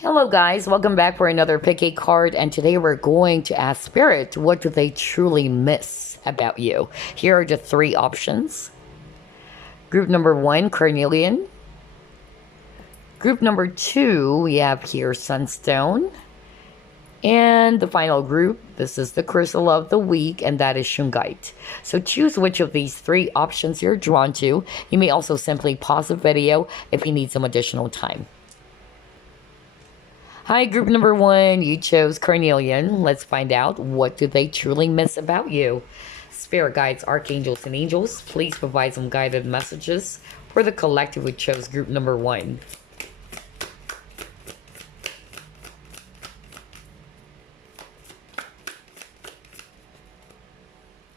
Hello guys, welcome back for another pick a card, and today we're going to ask Spirit, what do they truly miss about you? Here are the three options. Group number one, Carnelian. Group number two, we have here Sunstone. And the final group, this is the crystal of the week, and that is Shungite. So choose which of these three options you're drawn to. You may also simply pause the video if you need some additional time. Hi, group number one. You chose Carnelian. Let's find out, what do they truly miss about you? Spirit guides, archangels, and angels, please provide some guided messages for the collective who chose group number one.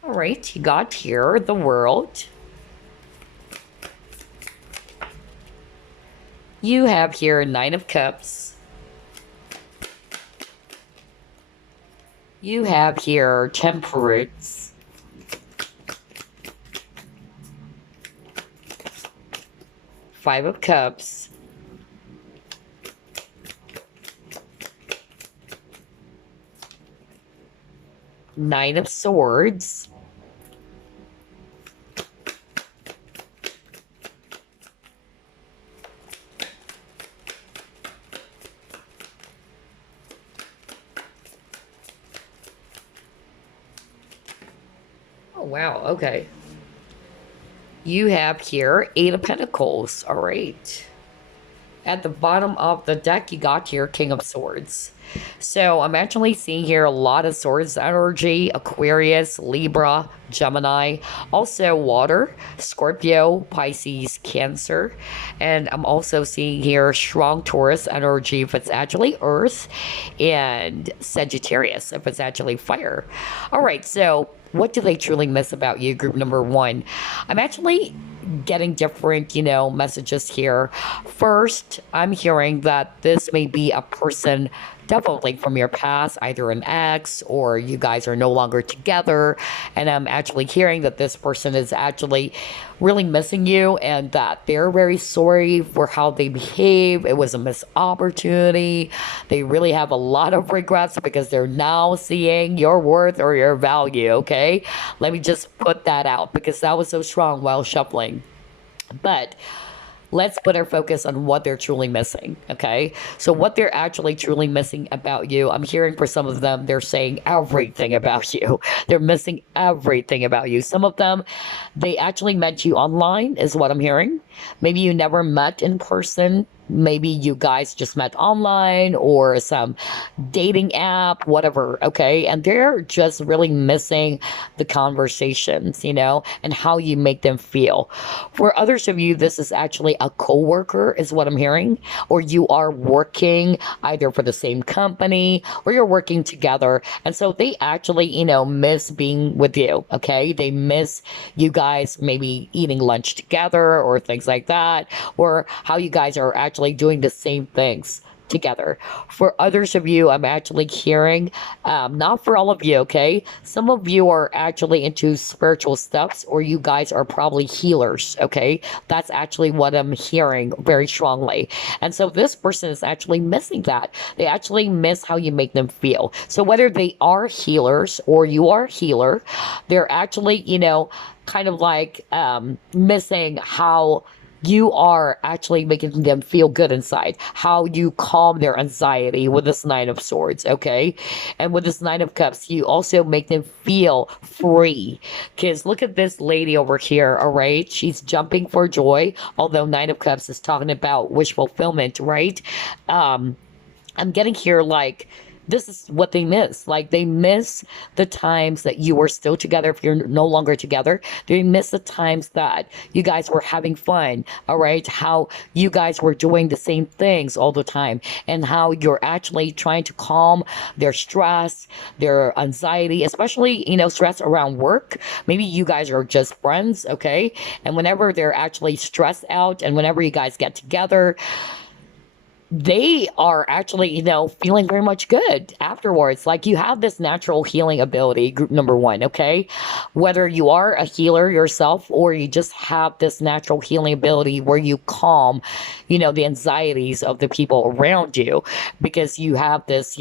All right, you got here the world. You have here Nine of Cups. You have here Temperance. Five of Cups. Nine of Swords. Oh, wow. Okay. You have here Eight of Pentacles. All right. At the bottom of the deck, you got here King of Swords. So I'm actually seeing here a lot of swords energy: Aquarius, Libra, Gemini, also water, Scorpio, Pisces, Cancer. And I'm also seeing here strong Taurus energy if it's actually earth, and Sagittarius if it's actually fire. All right, so what do they truly miss about you, group number one? I'm actually getting different, messages here. First, I'm hearing that this may be a person definitely from your past, either an ex or you guys are no longer together. And I'm actually hearing that this person is actually really missing you and that they're very sorry for how they behave. It was a missed opportunity. They really have a lot of regrets because they're now seeing your worth or your value, okay? Let me just put that out because that was so strong while shuffling. But let's put our focus on what they're truly missing, okay? So what they're actually truly missing about you, I'm hearing for some of them, they're saying everything about you. They're missing everything about you. Some of them, they actually met you online, is what I'm hearing. Maybe you never met in person. Maybe you guys just met online or some dating app, whatever, okay? And they're just really missing the conversations, and how you make them feel. For others of you, this is actually a coworker, is what I'm hearing, or you are working either for the same company or you're working together. And so they actually, miss being with you, okay? They miss you guys maybe eating lunch together or things like that, or how you guys are actually doing the same things together. For others of you, I'm actually hearing, not for all of you, okay? Some of you are actually into spiritual stuffs, or you guys are probably healers, okay? That's actually what I'm hearing very strongly. And so this person is actually missing that. They actually miss how you make them feel. So whether they are healers or you are a healer, they're actually, kind of like missing how you are actually making them feel good inside, how you calm their anxiety with this Nine of Swords, okay? And with this Nine of Cups, you also make them feel free. Because look at this lady over here, all right? She's jumping for joy, although Nine of Cups is talking about wish fulfillment, right? I'm getting here like, this is what they miss. Like, they miss the times that you were still together. If you're no longer together, they miss the times that you guys were having fun. All right. How you guys were doing the same things all the time, and how you're actually trying to calm their stress, their anxiety, especially, stress around work. Maybe you guys are just friends. Okay. And whenever they're actually stressed out and whenever you guys get together, they are actually, feeling very much good afterwards. Like you have this natural healing ability, group number one, okay? Whether you are a healer yourself or you just have this natural healing ability where you calm, the anxieties of the people around you because you have this,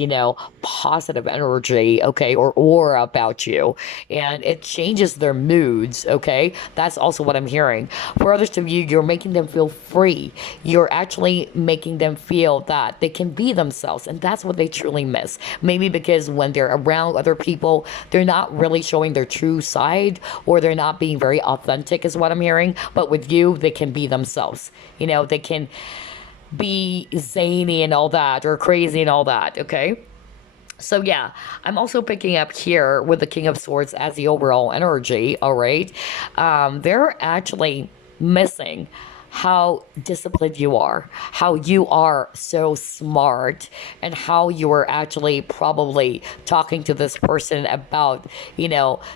positive energy, okay, or aura about you, and it changes their moods, okay? That's also what I'm hearing. For others of you, you're making them feel free. You're actually making them feel that they can be themselves, and that's what they truly miss. Maybe because when they're around other people, they're not really showing their true side, or they're not being very authentic, is what I'm hearing. But with you, they can be themselves. They can be zany and all that, or crazy and all that, okay? So yeah, I'm also picking up here with the King of Swords as the overall energy, all right? They're actually missing how disciplined you are, how you are so smart, and how you are actually probably talking to this person about,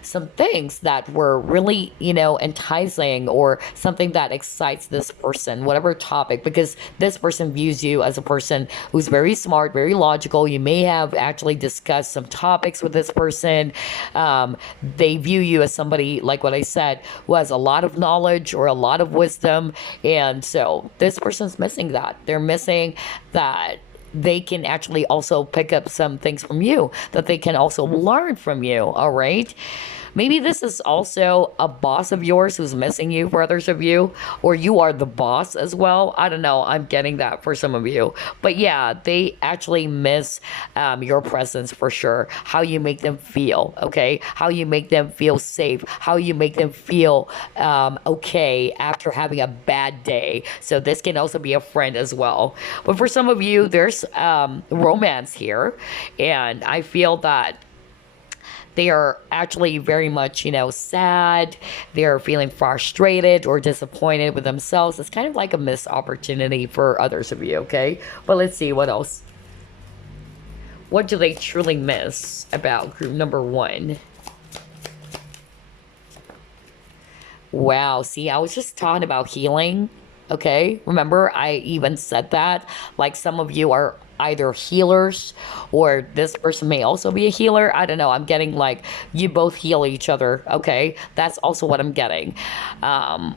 some things that were really, enticing, or something that excites this person, whatever topic, because this person views you as a person who's very smart, very logical. You may have actually discussed some topics with this person. They view you as somebody, like what I said, who has a lot of knowledge or a lot of wisdom, and so this person's missing that. They're missing that they can actually also pick up some things from you, that they can also learn from you, all right? Maybe this is also a boss of yours who's missing you for others of you, or you are the boss as well. I don't know. I'm getting that for some of you. But yeah, they actually miss your presence for sure. How you make them feel, okay? How you make them feel safe. How you make them feel okay after having a bad day. So this can also be a friend as well. But for some of you, there's romance here. And I feel that they are actually very much, sad. They're feeling frustrated or disappointed with themselves. It's kind of like a missed opportunity for others of you, okay? But let's see what else. What do they truly miss about group number one? Wow, see, I was just talking about healing, okay? Remember, I even said that. Like some of you are either healers, or this person may also be a healer. I don't know. I'm getting like you both heal each other, okay? That's also what I'm getting.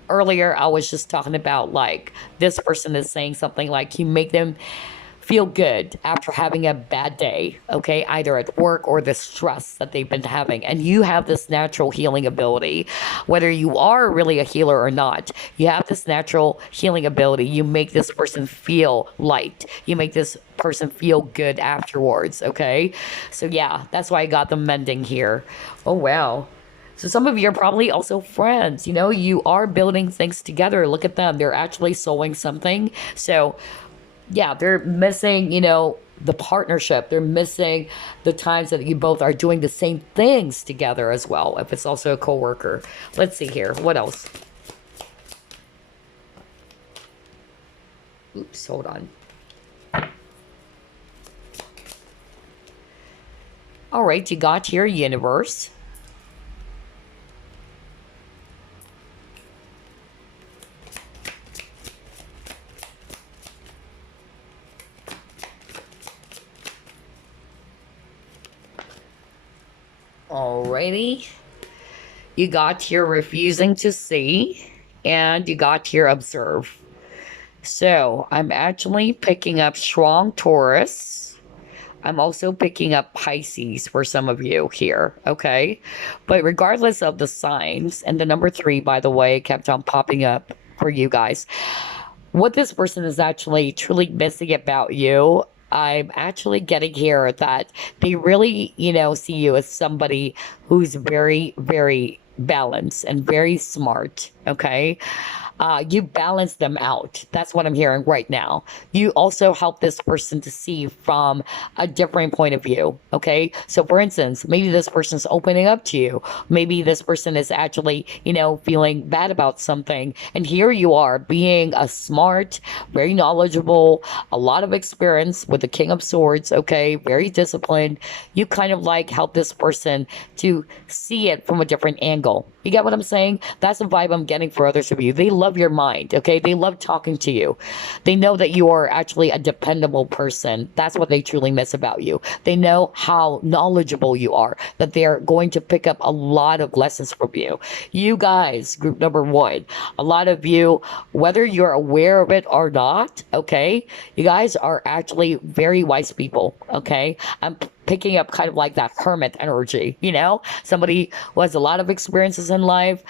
Earlier, I was just talking about like this person is saying something like you make them feel good after having a bad day, okay? Either at work or the stress that they've been having. And you have this natural healing ability. Whether you are really a healer or not, you have this natural healing ability. You make this person feel light. You make this person feel good afterwards, okay? So yeah, that's why I got the mending here. Oh, wow. So some of you are probably also friends. You are building things together. Look at them. They're actually sewing something. So yeah, they're missing, the partnership. They're missing the times that you both are doing the same things together as well, if it's also a coworker. Let's see here. What else? Oops, hold on. All right, you got your universe. Alrighty. You got here refusing to see, and you got here observe. So I'm actually picking up strong Taurus. I'm also picking up Pisces for some of you here, okay? But regardless of the signs, and the number 3, by the way, kept on popping up for you guys. What this person is actually truly missing about you, I'm actually getting here that they really, see you as somebody who's very, very balanced and very smart, okay? You balance them out. That's what I'm hearing right now. You also help this person to see from a different point of view. Okay. So for instance, maybe this person's opening up to you. Maybe this person is actually, feeling bad about something. And here you are being a smart, very knowledgeable, a lot of experience with the King of Swords. Okay. Very disciplined. You kind of like help this person to see it from a different angle. You get what I'm saying? That's the vibe I'm getting for others of you. They love your mind, okay? They love talking to you. They know that you are actually a dependable person. That's what they truly miss about you. They know how knowledgeable you are, that they're going to pick up a lot of lessons from you. You guys, group number one, a lot of you, whether you're aware of it or not, okay, you guys are actually very wise people, okay? I'm picking up kind of like that hermit energy, you know, somebody who has a lot of experiences in life,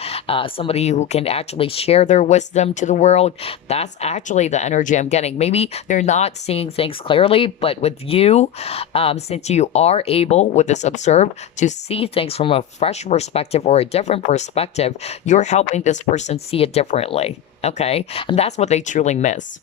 somebody who can actually share their wisdom to the world. That's actually the energy I'm getting. Maybe they're not seeing things clearly, but with you, since you are able with this observe to see things from a fresh perspective or a different perspective, you're helping this person see it differently. Okay. And that's what they truly miss.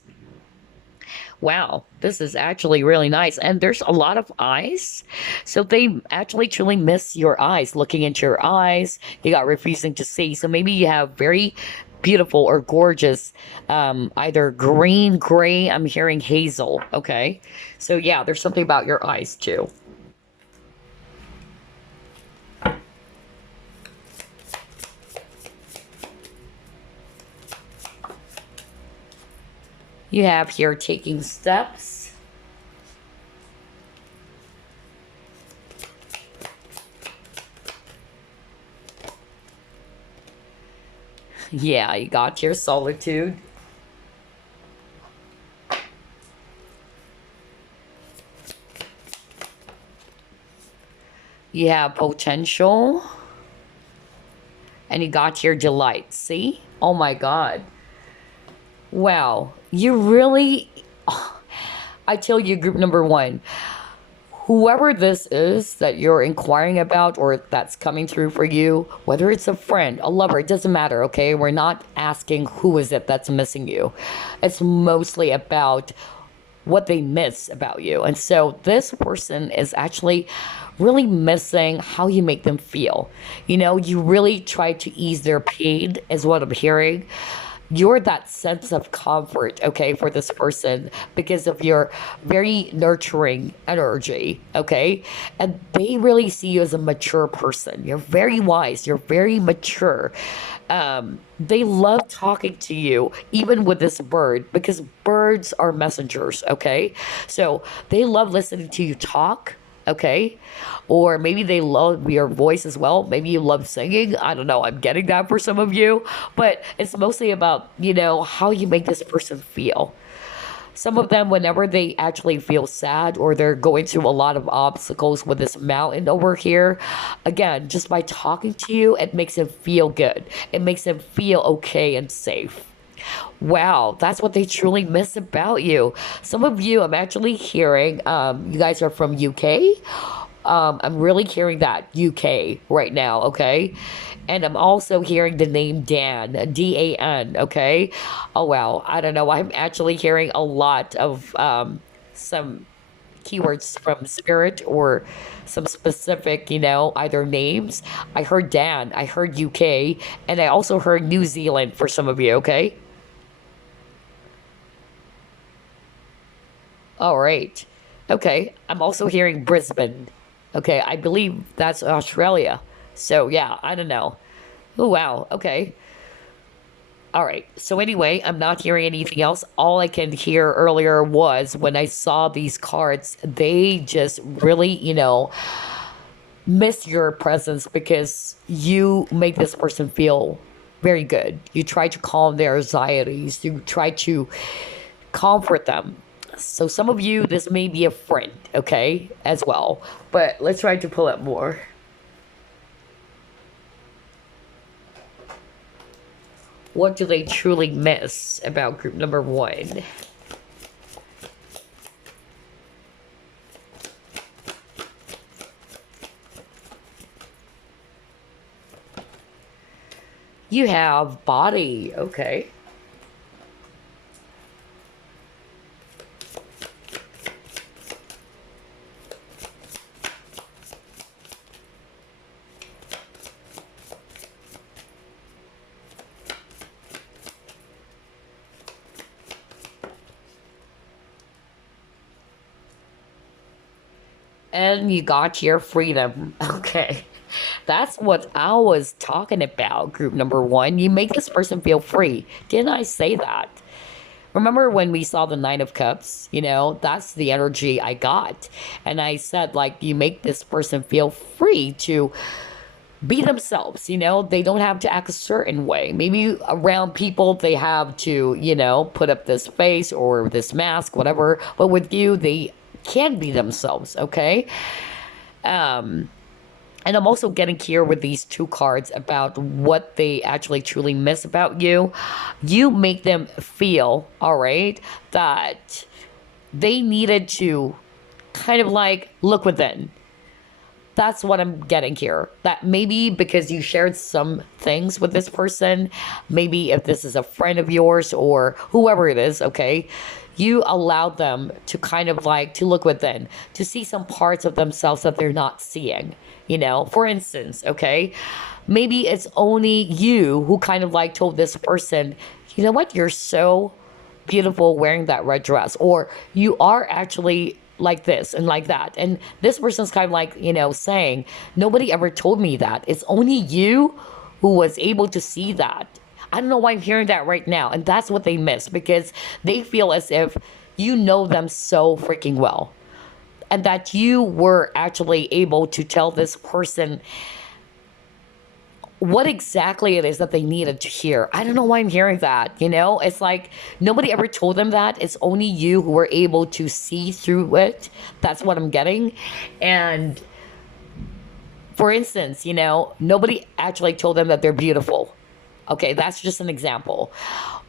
Wow, this is actually really nice. And there's a lot of eyes. So they actually truly miss your eyes, looking into your eyes. You got refusing to see. So maybe you have very beautiful or gorgeous, either green, gray. I'm hearing hazel. Okay. So yeah, there's something about your eyes too. You have here taking steps. Yeah, you got your solitude. You have potential. And you got your delight. See? Oh my God. Wow. You really, I tell you, group number one, whoever this is that you're inquiring about or that's coming through for you, whether it's a friend, a lover, it doesn't matter, okay? We're not asking who is it that's missing you. It's mostly about what they miss about you. And so this person is actually really missing how you make them feel. You know, you really try to ease their pain, is what I'm hearing. You're that sense of comfort, okay, for this person because of your very nurturing energy, okay? And they really see you as a mature person. You're very wise, you're very mature. They love talking to you, even with this bird, because birds are messengers, okay? So they love listening to you talk, okay? Or maybe they love your voice as well. Maybe you love singing. I don't know. I'm getting that for some of you. But it's mostly about, you know, how you make this person feel. Some of them, whenever they actually feel sad or they're going through a lot of obstacles with this mountain over here, again, just by talking to you, it makes them feel good. It makes them feel okay and safe. Wow, that's what they truly miss about you. Some of you, I'm actually hearing, you guys are from UK. I'm really hearing that UK right now, okay? And I'm also hearing the name Dan, Dan, okay? Oh, wow. I don't know. I'm actually hearing a lot of some keywords from spirit or some specific, you know, either names. I heard Dan, I heard UK, and I also heard New Zealand for some of you, okay? All right. Okay. I'm also hearing Brisbane. Okay. I believe that's Australia. So, yeah, I don't know. Oh, wow. Okay. All right. So, anyway, I'm not hearing anything else. All I can hear earlier was when I saw these cards, they just really, you know, miss your presence because you make this person feel very good. You try to calm their anxieties, you try to comfort them. So some of you, this may be a friend, okay, as well. But let's try to pull up more. What do they truly miss about group number one? You have body, okay. And you got your freedom. Okay. That's what I was talking about, group number one. You make this person feel free. Didn't I say that? Remember when we saw the Nine of Cups? That's the energy I got. And I said, like, you make this person feel free to be themselves. They don't have to act a certain way. Maybe around people, they have to, put up this face or this mask, whatever. But with you, they can be themselves, okay? Um, and I'm also getting here with these two cards about what they actually truly miss about you. You make them feel, all right, that they needed to kind of like look within. That's what I'm getting here. That maybe because you shared some things with this person, maybe if this is a friend of yours or whoever it is, okay, you allowed them to kind of like to look within, to see some parts of themselves that they're not seeing. For instance, okay, maybe it's only you who kind of like told this person, you know what, you're so beautiful wearing that red dress, or you are actually like this and like that. And this person's kind of like, saying, nobody ever told me that. It's only you who was able to see that. I don't know why I'm hearing that right now. And that's what they miss because they feel as if you know them so freaking well. And that you were actually able to tell this person what exactly it is that they needed to hear. I don't know why I'm hearing that. It's like nobody ever told them that. It's only you who were able to see through it. That's what I'm getting. And for instance, nobody actually told them that they're beautiful. Okay, that's just an example.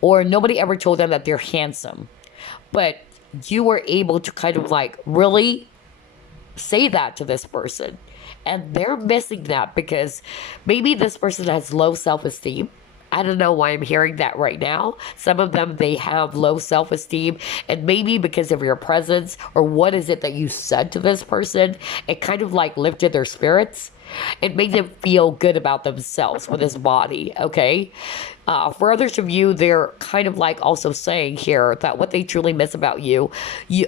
Or nobody ever told them that they're handsome. But you were able to kind of like really say that to this person. And they're missing that because maybe this person has low self-esteem. I don't know why I'm hearing that right now. Some of them, they have low self-esteem. And maybe because of your presence or what is it that you said to this person, it kind of like lifted their spirits. It made them feel good about themselves with his body, okay? For others of you, they're kind of like also saying here that what they truly miss about you, you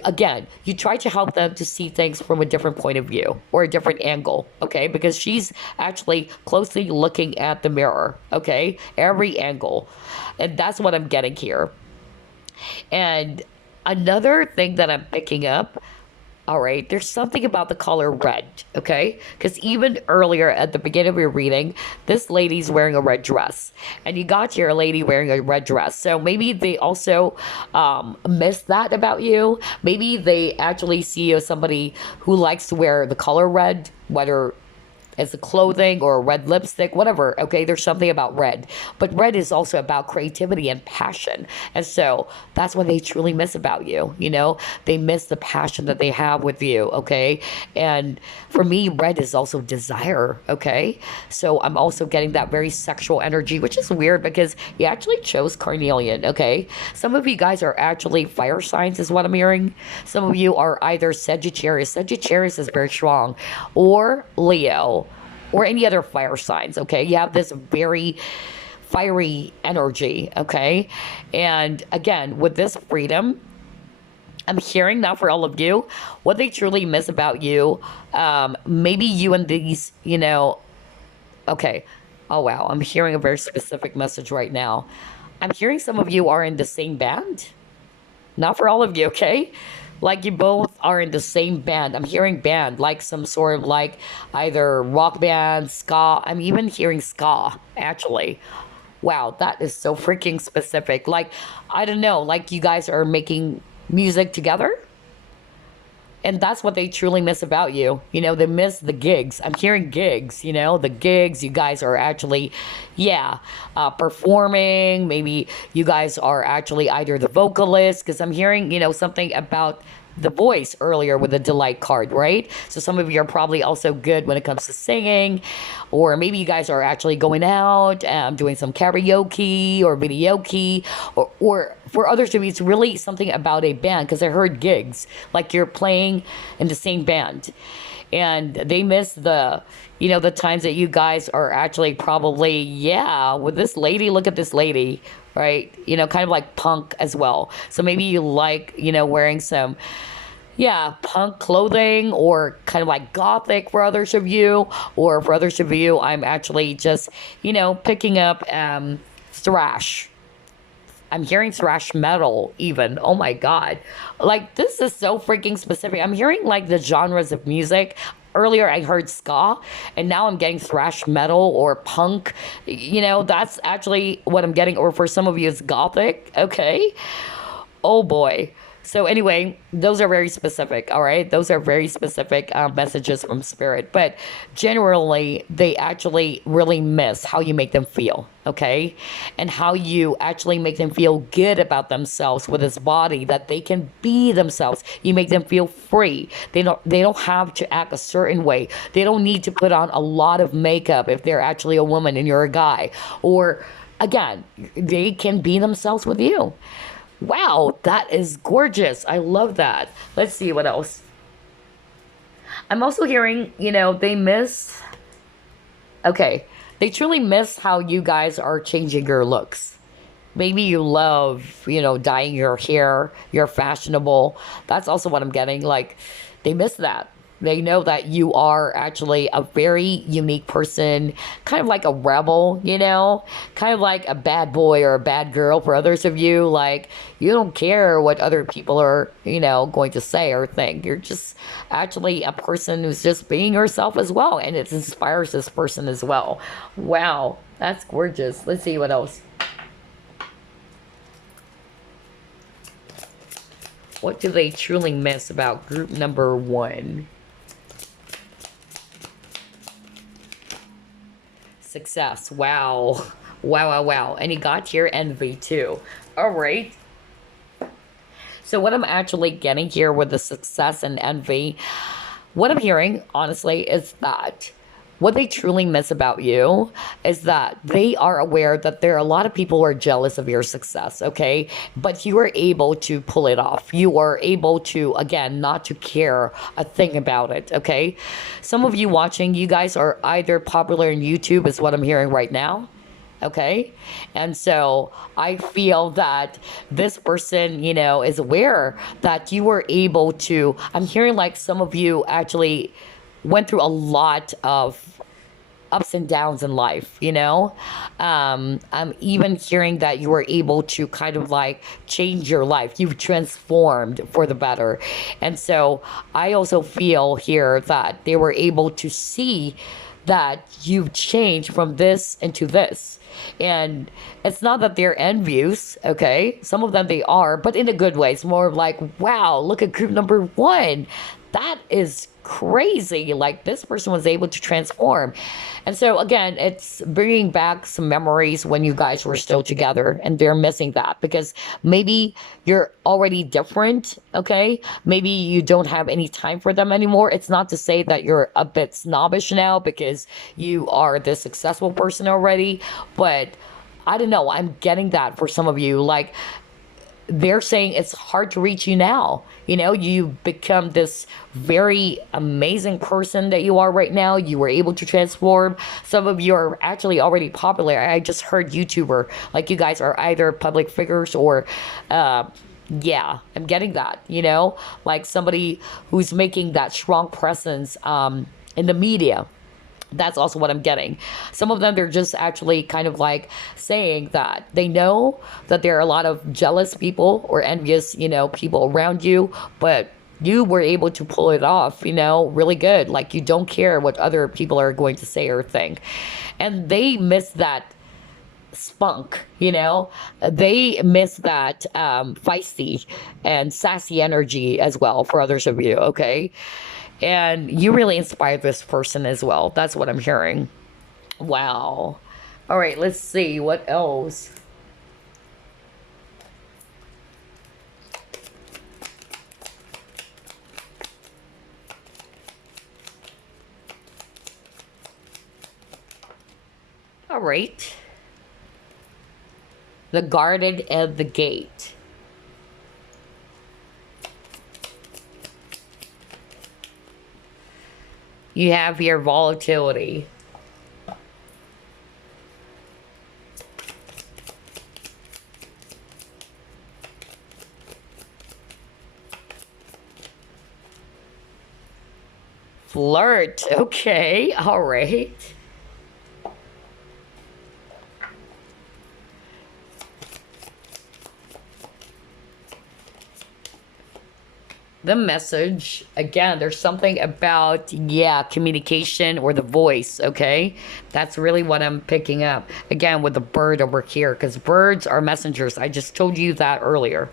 try to help them to see things from a different point of view or a different angle, okay? Because she's actually closely looking at the mirror, okay? Every angle. And that's what I'm getting here. And another thing that I'm picking up, all right, there's something about the color red, okay? Because even earlier at the beginning of your reading, this lady's wearing a red dress. And you got your lady wearing a red dress. So maybe they also miss that about you. Maybe they actually see you as somebody who likes to wear the color red, whether it's a clothing or a red lipstick, whatever, okay? There's something about red. But red is also about creativity and passion. And so that's what they truly miss about you, They miss the passion that they have with you, okay? And for me, red is also desire, okay? So I'm also getting that very sexual energy, which is weird because you actually chose Carnelian, okay? Some of you guys are actually fire signs is what I'm hearing. Some of you are either Sagittarius. Sagittarius is very strong. Or Leo. Or any other fire signs, okay? You have this very fiery energy, okay? And again, with this freedom, I'm hearing now for all of you, what they truly miss about you, maybe you and these, okay. Oh, wow. I'm hearing a very specific message right now. I'm hearing some of you are in the same band. Not for all of you, okay? Like you both are in the same band. I'm hearing band, like some sort of like either rock band, ska. I'm even hearing ska, actually. Wow, that is so freaking specific. Like, I don't know, like you guys are making music together? And that's what they truly miss about you. They miss the gigs. I'm hearing gigs, the gigs. You guys are actually, performing. Maybe you guys are actually either the vocalist, because I'm hearing, something about the voice earlier with the delight card, right? So some of you are probably also good when it comes to singing, or maybe you guys are actually going out, doing some karaoke or videoke, or for others of you, it's really something about a band, because I heard gigs, like you're playing in the same band. And they miss the times that you guys are actually probably, with this lady, look at this lady, right? Kind of like punk as well. So maybe you like, wearing some, yeah, punk clothing or kind of like gothic for others of you, or for others of you, I'm actually just, picking up thrash. I'm hearing thrash metal even. Oh my god. Like this is so freaking specific. I'm hearing like the genres of music. Earlier I heard ska and now I'm getting thrash metal or punk. That's actually what I'm getting, or for some of you it's gothic. Okay. Oh boy. So anyway, those are very specific. All right, those are very specific messages from spirit. But generally, they actually really miss how you make them feel. Okay, and how you actually make them feel good about themselves with this body, that they can be themselves. You make them feel free. They don't have to act a certain way. They don't need to put on a lot of makeup if they're actually a woman and you're a guy. Or again, they can be themselves with you. Wow, that is gorgeous. I love that. Let's see what else. I'm also hearing, they miss. Okay, they truly miss how you guys are changing your looks. Maybe you love, dyeing your hair, you're fashionable. That's also what I'm getting. Like, they miss that. They know that you are actually a very unique person, kind of like a rebel, kind of like a bad boy or a bad girl for others of you. Like, you don't care what other people are, going to say or think. You're just actually a person who's just being yourself as well. And it inspires this person as well. Wow, that's gorgeous. Let's see what else. What do they truly miss about group number 1? Success. Wow. Wow, wow, wow. And he got here envy too. All right. So what I'm actually getting here with the success and envy, what I'm hearing, honestly, is that what they truly miss about you is that they are aware that there are a lot of people who are jealous of your success, okay? But you are able to pull it off. You are able to, again, not to care a thing about it, okay? Some of you watching, you guys are either popular in YouTube, is what I'm hearing right now. Okay. And so I feel that this person, is aware that you were able to. I'm hearing like some of you actually went through a lot of ups and downs in life, I'm even hearing that you were able to kind of like change your life. You've transformed for the better. And so I also feel here that they were able to see that you've changed from this into this. And it's not that they're envious, okay? Some of them they are, but in a good way. It's more of like, wow, look at group number 1. That is crazy. Like this person was able to transform. And so again, it's bringing back some memories when you guys were still together, and they're missing that because maybe you're already different. Okay. Maybe you don't have any time for them anymore. It's not to say that you're a bit snobbish now because you are this successful person already, but I don't know. I'm getting that for some of you. Like, they're saying it's hard to reach you now. You become this very amazing person that you are right now. You were able to transform. Some of you are actually already popular. I just heard YouTuber. Like, you guys are either public figures or, yeah, I'm getting that, like somebody who's making that strong presence in the media. That's also what I'm getting. Some of them, they're just actually kind of like saying that they know that there are a lot of jealous people or envious, people around you, but you were able to pull it off, really good. Like, you don't care what other people are going to say or think. And they miss that spunk, they miss that feisty and sassy energy as well for others of you, okay? And you really inspired this person as well. That's what I'm hearing. Wow. All right, let's see what else. All right. The guarded at the gate. You have your volatility. Flirt. Okay. All right. The message again, there's something about, yeah, communication or the voice. Okay, that's really what I'm picking up again with the bird over here, because birds are messengers. I just told you that earlier.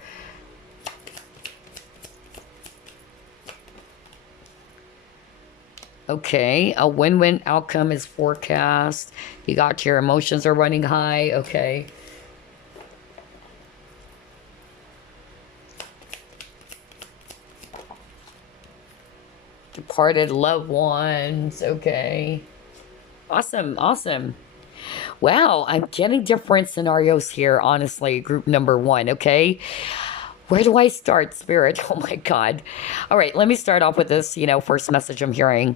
Okay, a win-win outcome is forecast. You got your emotions are running high. Okay. Departed loved ones. Okay. Awesome. Awesome. Wow, I'm getting different scenarios here, honestly, group number one. Okay. Where do I start, Spirit? Oh my God. All right, let me start off with this, first message I'm hearing.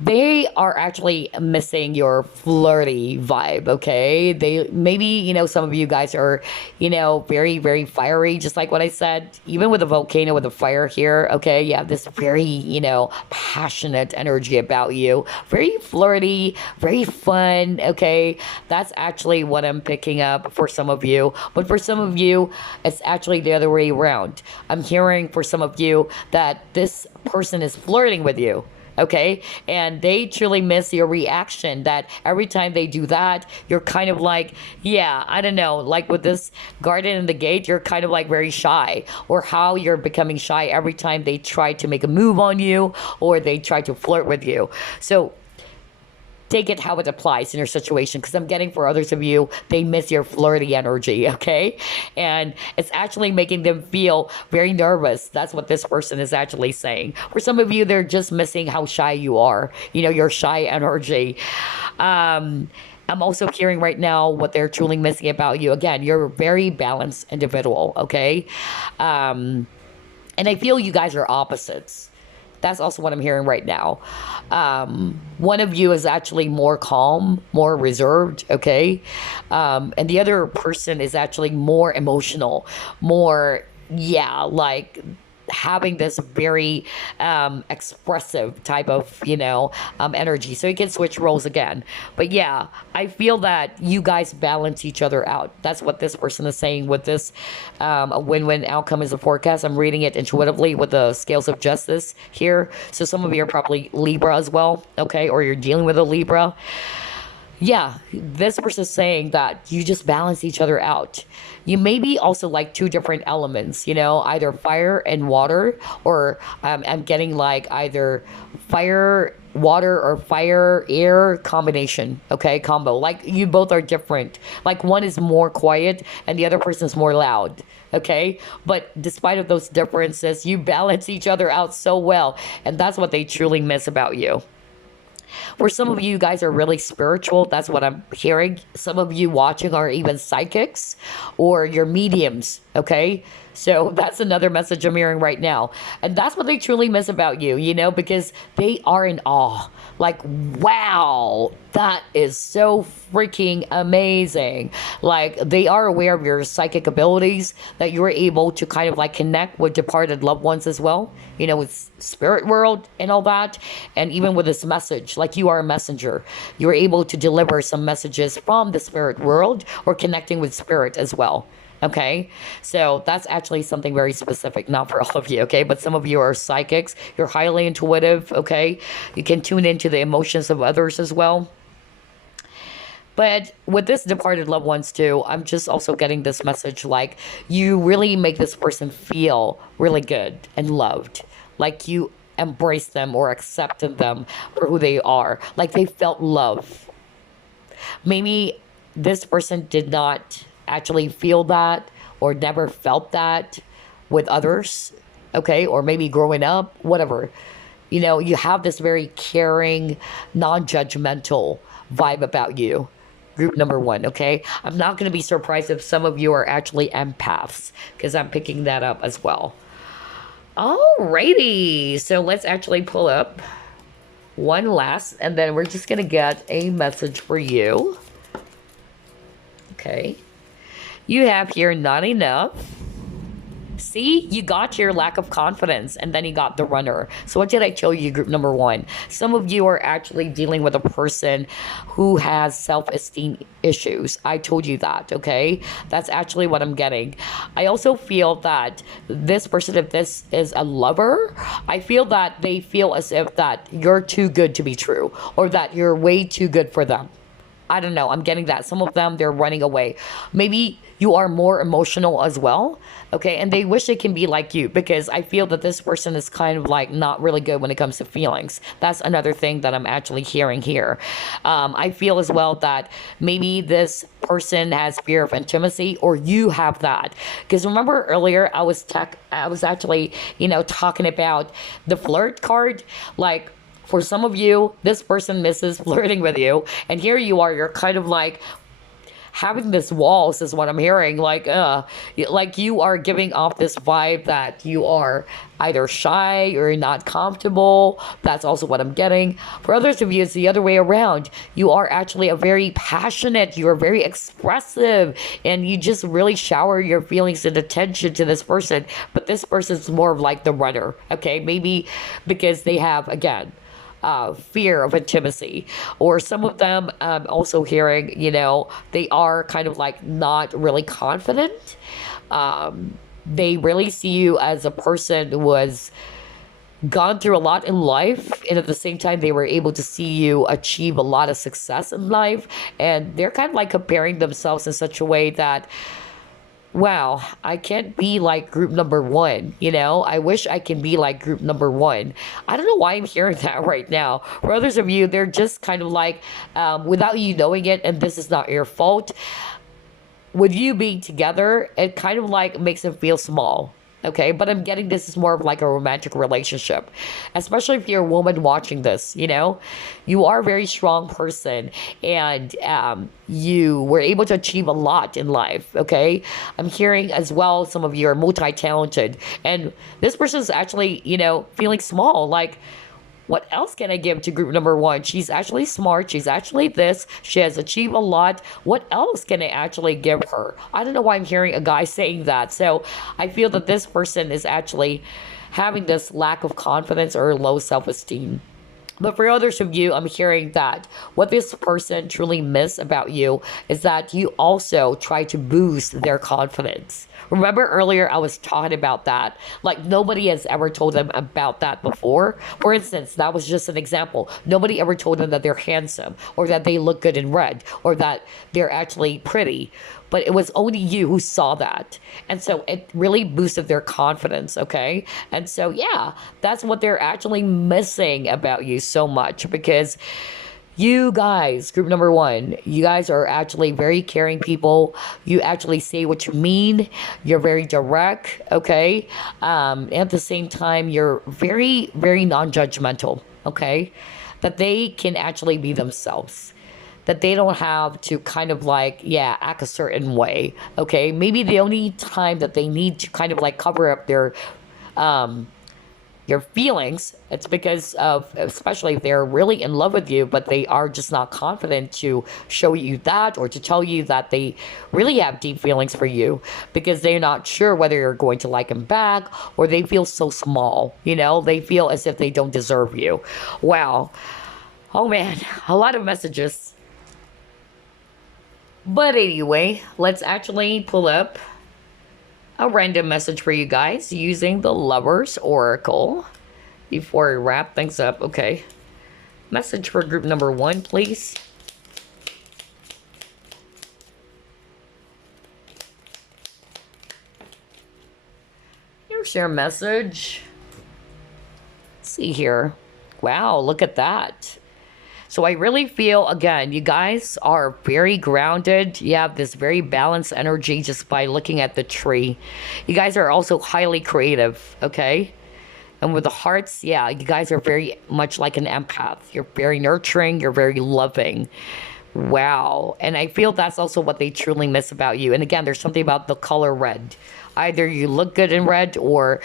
They are actually missing your flirty vibe, okay? They maybe, some of you guys are, very, very fiery, just like what I said. Even with a volcano with a fire here, okay? You have this very, passionate energy about you. Very flirty, very fun, okay? That's actually what I'm picking up for some of you. But for some of you, it's actually the other way around. I'm hearing for some of you that this person is flirting with you. Okay, and they truly miss your reaction, that every time they do that, you're kind of like, yeah, I don't know, like with this garden in the gate, you're kind of like very shy, or how you're becoming shy every time they try to make a move on you or they try to flirt with you. So take it how it applies in your situation, because I'm getting for others of you, they miss your flirty energy, okay? And it's actually making them feel very nervous. That's what this person is actually saying. For some of you, they're just missing how shy you are, your shy energy. I'm also hearing right now what they're truly missing about you. Again, you're a very balanced individual, okay? And I feel you guys are opposites. That's also what I'm hearing right now. One of you is actually more calm, more reserved, okay? And the other person is actually more emotional, more, yeah, like having this very expressive type of, energy. So you can switch roles again. But yeah, I feel that you guys balance each other out. That's what this person is saying with this a win-win outcome is a forecast. I'm reading it intuitively with the scales of justice here. So some of you are probably Libra as well, okay? Or you're dealing with a Libra. Yeah, this person is saying that you just balance each other out. You may be also like two different elements, either fire and water, or I'm getting like either fire, water, or fire, air combination, okay, combo. Like you both are different. Like one is more quiet and the other person is more loud, okay? But despite of those differences, you balance each other out so well. And that's what they truly miss about you. For some of you guys are really spiritual. That's what I'm hearing. Some of you watching are even psychics or you're mediums. Okay. So that's another message I'm hearing right now. And that's what they truly miss about you, because they are in awe. Like, wow, that is so freaking amazing. Like, they are aware of your psychic abilities, that you are able to kind of like connect with departed loved ones as well, with spirit world and all that. And even with this message, like you are a messenger, you're able to deliver some messages from the spirit world or connecting with spirit as well. Okay, so that's actually something very specific, not for all of you, okay? But some of you are psychics, you're highly intuitive, okay? You can tune into the emotions of others as well. But with this departed loved ones too, I'm just also getting this message like you really make this person feel really good and loved. Like you embrace them or accepted them for who they are. Like they felt love. Maybe this person did not actually feel that or never felt that with others, okay? Or maybe growing up, whatever. You have this very caring, non-judgmental vibe about you. Group number one, okay? I'm not going to be surprised if some of you are actually empaths, because I'm picking that up as well. Alrighty, so let's actually pull up one last, and then we're just going to get a message for you. Okay. You have here not enough, See, you got your lack of confidence and then you got the runner. So what did I tell you, group number one? Some of you are actually dealing with a person who has self-esteem issues. I told you that, okay? That's actually what I'm getting. I also feel that this person, if this is a lover, I feel that they feel as if that you're too good to be true, or that you're way too good for them. I don't know. I'm getting that. Some of them, they're running away. Maybe you are more emotional as well. Okay. And they wish they can be like you, because I feel that this person is kind of like not really good when it comes to feelings. That's another thing that I'm actually hearing here. I feel as well that maybe this person has fear of intimacy, or you have that. Because remember earlier, I was actually, talking about the flirt card. Like, for some of you, this person misses flirting with you, and here you are. You're kind of like having this walls, is what I'm hearing. Like you are giving off this vibe that you are either shy or not comfortable. That's also what I'm getting. For others of you, it's the other way around. You are actually a very passionate. You are very expressive, and you just really shower your feelings and attention to this person. But this person's more of like the runner. Okay, maybe because they have, again, fear of intimacy, or some of them, also hearing, they are kind of like not really confident. They really see you as a person who has gone through a lot in life, and at the same time they were able to see you achieve a lot of success in life, and they're kind of like comparing themselves in such a way that, wow, I can't be like group number one, I wish I can be like group number one. I don't know why I'm hearing that right now. For others of you, they're just kind of like, without you knowing it, and this is not your fault, with you being together, it kind of like makes them feel small. Okay, but I'm getting this is more of like a romantic relationship, especially if you're a woman watching this. You are a very strong person, and you were able to achieve a lot in life. Okay, I'm hearing as well some of you are multi-talented, and this person is actually, feeling small. Like, what else can I give to group number one? She's actually smart. She's actually this. She has achieved a lot. What else can I actually give her? I don't know why I'm hearing a guy saying that. So I feel that this person is actually having this lack of confidence or low self-esteem. But for others of you, I'm hearing that what this person truly miss about you is that you also try to boost their confidence. Remember earlier I was talking about that. Like, nobody has ever told them about that before. For instance, that was just an example. Nobody ever told them that they're handsome, or that they look good in red, or that they're actually pretty. But it was only you who saw that. And so it really boosted their confidence, okay? And so, yeah, that's what they're actually missing about you so much, because you guys, group number one, you guys are actually very caring people. You actually say what you mean. You're very direct, okay? At the same time, you're very, very non-judgmental, okay? That they can actually be themselves. That they don't have to kind of like, act a certain way, okay? Maybe the only time that they need to kind of like cover up your feelings, it's because of, especially if they're really in love with you, but they are just not confident to show you that, or to tell you that they really have deep feelings for you, because they're not sure whether you're going to like them back, or they feel so small, they feel as if they don't deserve you. Wow. Oh man, a lot of messages. But anyway, let's actually pull up a random message for you guys using the Lover's Oracle before we wrap things up. Okay. Message for group number one, please. Here's your message. Let's see here. Wow, look at that. So I really feel, again, you guys are very grounded. You have this very balanced energy just by looking at the tree. You guys are also highly creative, okay? And with the hearts, you guys are very much like an empath. You're very nurturing. You're very loving. Wow. And I feel that's also what they truly miss about you. And again, there's something about the color red. Either you look good in red, or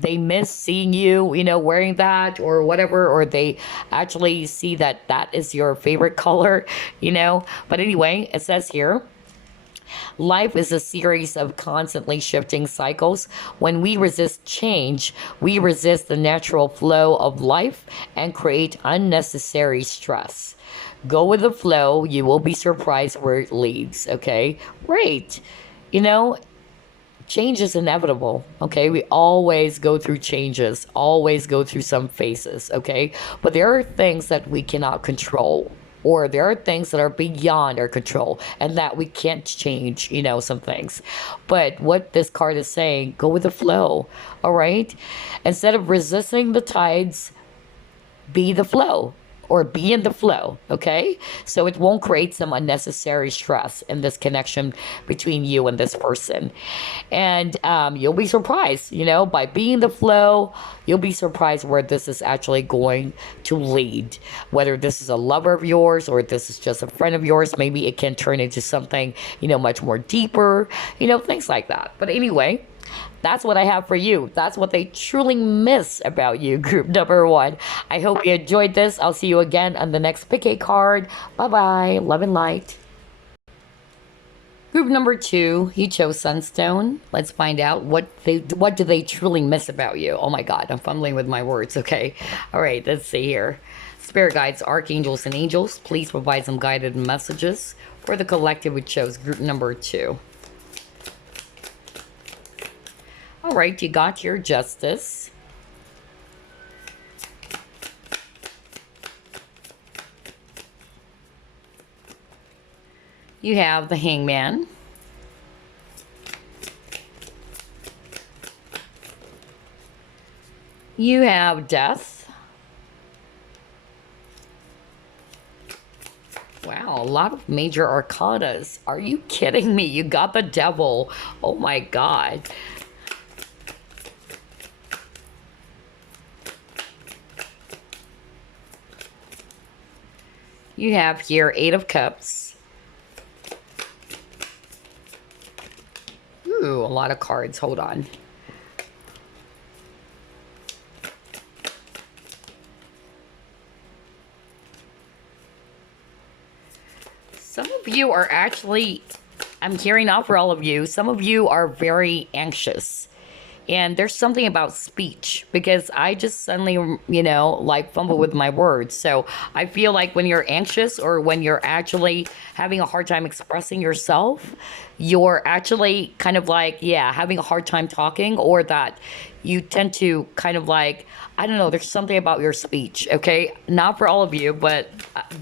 they miss seeing you, wearing that or whatever, or they actually see that that is your favorite color, But anyway, it says here, Life is a series of constantly shifting cycles. When we resist change, we resist the natural flow of life and create unnecessary stress. Go with the flow, you will be surprised where it leads, okay? Great. You know, change is inevitable, okay? We always go through changes, always go through some phases, okay? But there are things that we cannot control, or there are things that are beyond our control and that we can't change, some things. But what this card is saying, go with the flow, all right? Instead of resisting the tides, be the flow, or be in the flow, okay? So it won't create some unnecessary stress in this connection between you and this person. And you'll be surprised, by being the flow, you'll be surprised where this is actually going to lead. Whether this is a lover of yours or this is just a friend of yours, maybe it can turn into something, much more deeper, things like that. But anyway, that's what I have for you. That's what they truly miss about you, group number 1. I hope you enjoyed this. I'll see you again on the next pick a card. Bye-bye. Love and light. Group number 2, you chose Sunstone. Let's find out what do they truly miss about you. Oh my God, I'm fumbling with my words. Okay. All right, let's see here. Spirit guides, archangels, and angels, please provide some guided messages for the collective who chose group number 2. All right, you got your Justice. You have the Hangman. You have Death. Wow, a lot of major arcanas. Are you kidding me? You got the Devil. Oh my God. You have here 8 of Cups. Ooh, a lot of cards. Hold on. Some of you are actually, I'm hearing out for all of you, some of you are very anxious. And there's something about speech, because I just suddenly, like fumble with my words. So I feel like when you're anxious or when you're actually having a hard time expressing yourself, you're actually kind of like, having a hard time talking, or that you tend to kind of like, I don't know, there's something about your speech, okay? Not for all of you, but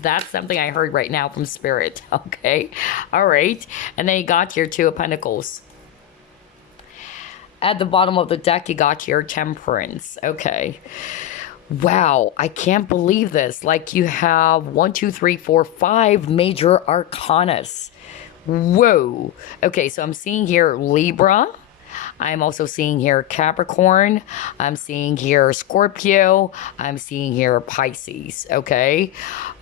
that's something I heard right now from Spirit, okay? All right. And then you got your 2 of Pentacles. At the bottom of the deck, you got your Temperance. Okay. Wow, I can't believe this. Like, you have 1, 2, 3, 4, 5 major arcanas. Whoa. Okay, so I'm seeing here Libra. I'm also seeing here Capricorn. I'm seeing here Scorpio. I'm seeing here Pisces. Okay.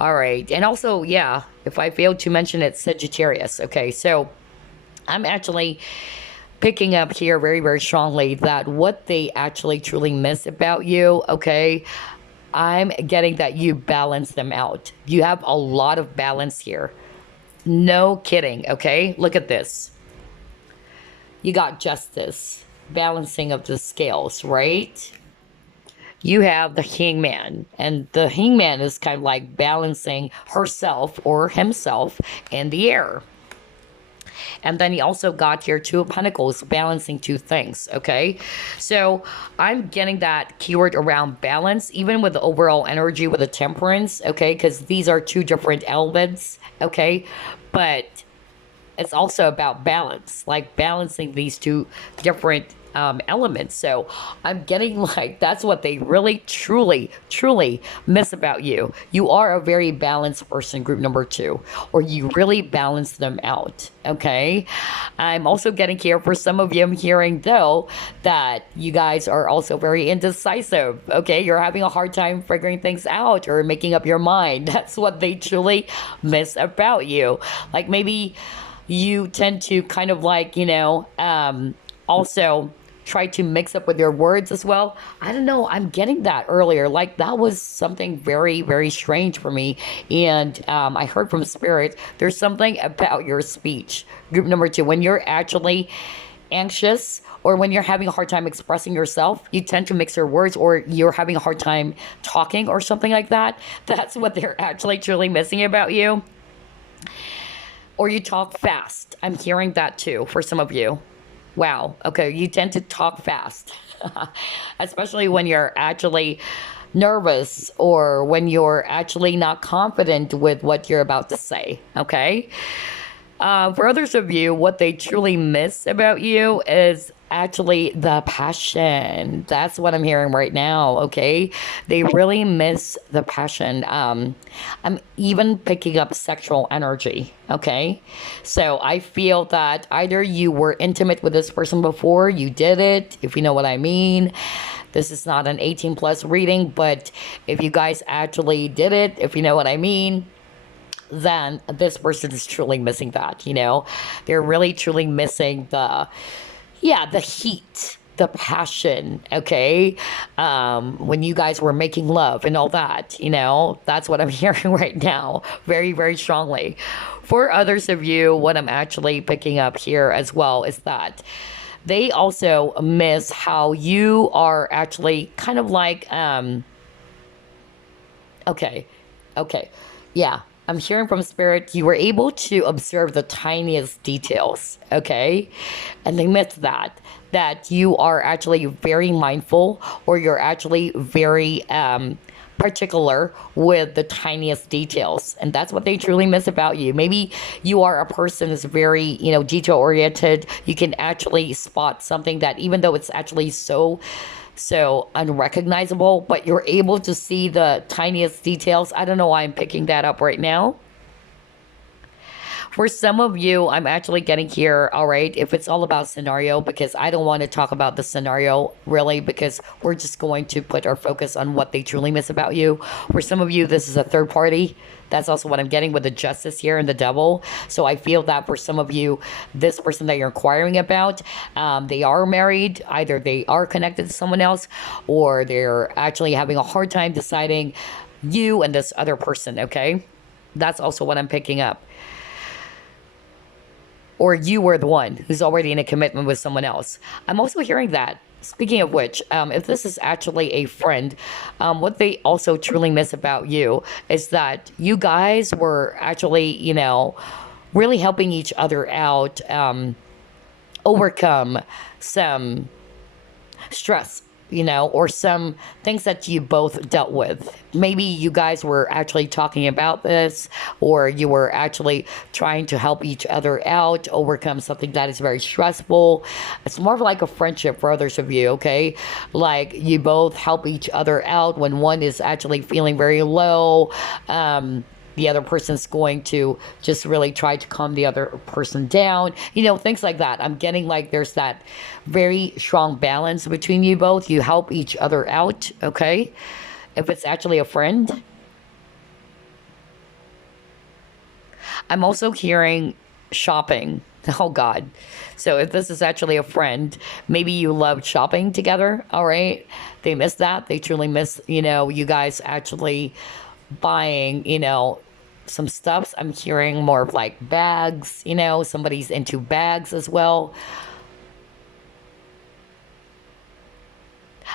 All right. And also, if I failed to mention it, Sagittarius. Okay, so I'm actually picking up here very, very strongly that what they actually truly miss about you, okay, I'm getting that you balance them out. You have a lot of balance here. No kidding, okay? Look at this. You got Justice, balancing of the scales, right? You have the Hangman, and the Hangman is kind of like balancing herself or himself in the air. And then he also got here 2 of Pentacles, balancing 2 things, okay? So I'm getting that keyword around balance, even with the overall energy with the Temperance, okay? Because these are 2 different elements, okay? But it's also about balance, like balancing these 2 different elements. So I'm getting like, that's what they really, truly, truly miss about you. You are a very balanced person, group number 2, or you really balance them out. Okay. I'm also getting here for some of you, I'm hearing though, that you guys are also very indecisive. Okay. You're having a hard time figuring things out or making up your mind. That's what they truly miss about you. Like, maybe you tend to kind of like, also try to mix up with your words as well. I don't know. I'm getting that earlier. Like that was something very, very strange for me. And I heard from Spirit, there's something about your speech. Group number 2, when you're actually anxious or when you're having a hard time expressing yourself, you tend to mix your words or you're having a hard time talking or something like that. That's what they're actually truly missing about you. Or you talk fast. I'm hearing that too for some of you. Wow. Okay. You tend to talk fast, especially when you're actually nervous or when you're actually not confident with what you're about to say. Okay. For others of you, what they truly miss about you is actually the passion. That's what I'm hearing right now. Okay. They really miss the passion. I'm even picking up sexual energy. Okay. So I feel that either you were intimate with this person before you did it, if you know what I mean. This is not an 18 plus reading, but if you guys actually did it, if you know what I mean, then this person is truly missing that, you know. They're really truly missing the heat, the passion, okay? When you guys were making love and all that, you know, that's what I'm hearing right now, very, very strongly. For others of you, what I'm actually picking up here as well is that they also miss how you are actually kind of like, okay, yeah. I'm hearing from Spirit, you were able to observe the tiniest details, okay? And they miss that you are actually very mindful or you're actually very particular with the tiniest details. And that's what they truly miss about you. Maybe you are a person that's very, you know, detail oriented. You can actually spot something that even though it's actually so unrecognizable, but you're able to see the tiniest details. I don't know why I'm picking that up right now. For some of you, I'm actually getting here, all right, if it's all about scenario, because I don't want to talk about the scenario really, because we're just going to put our focus on what they truly miss about you. For some of you, this is a third party. That's also what I'm getting with the Justice here and the Devil. So I feel that for some of you, this person that you're inquiring about, they are married. Either they are connected to someone else or they're actually having a hard time deciding you and this other person, okay? That's also what I'm picking up. Or you were the one who's already in a commitment with someone else. I'm also hearing that. Speaking of which, if this is actually a friend, what they also truly miss about you is that you guys were actually, you know, really helping each other out, overcome some stress, you know, or some things that you both dealt with. Maybe you guys were actually talking about this, or you were actually trying to help each other out, overcome something that is very stressful. It's more of like a friendship for others of you, okay? Like you both help each other out when one is actually feeling very low. The other person's going to just really try to calm the other person down, you know, things like that. I'm getting like there's that very strong balance between you both. You help each other out, okay? If it's actually a friend. I'm also hearing shopping. Oh, God. So if this is actually a friend, maybe you loved shopping together, all right? They miss that. They truly miss, you know, you guys actually buying, you know, some stuffs. I'm hearing more of like bags, you know, somebody's into bags as well.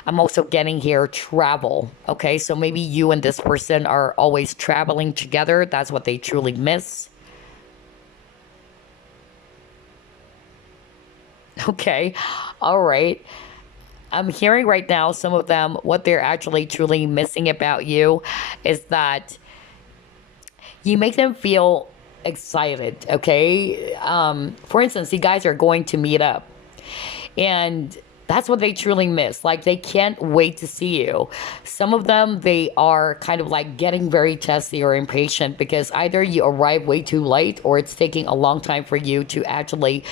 I'm also getting here travel. Okay, so maybe you and this person are always traveling together. That's what they truly miss. Okay, all right. I'm hearing right now some of them, what they're actually truly missing about you is that you make them feel excited, okay? For instance, you guys are going to meet up. And that's what they truly miss. Like, they can't wait to see you. Some of them, they are kind of like getting very testy or impatient because either you arrive way too late or it's taking a long time for you to actually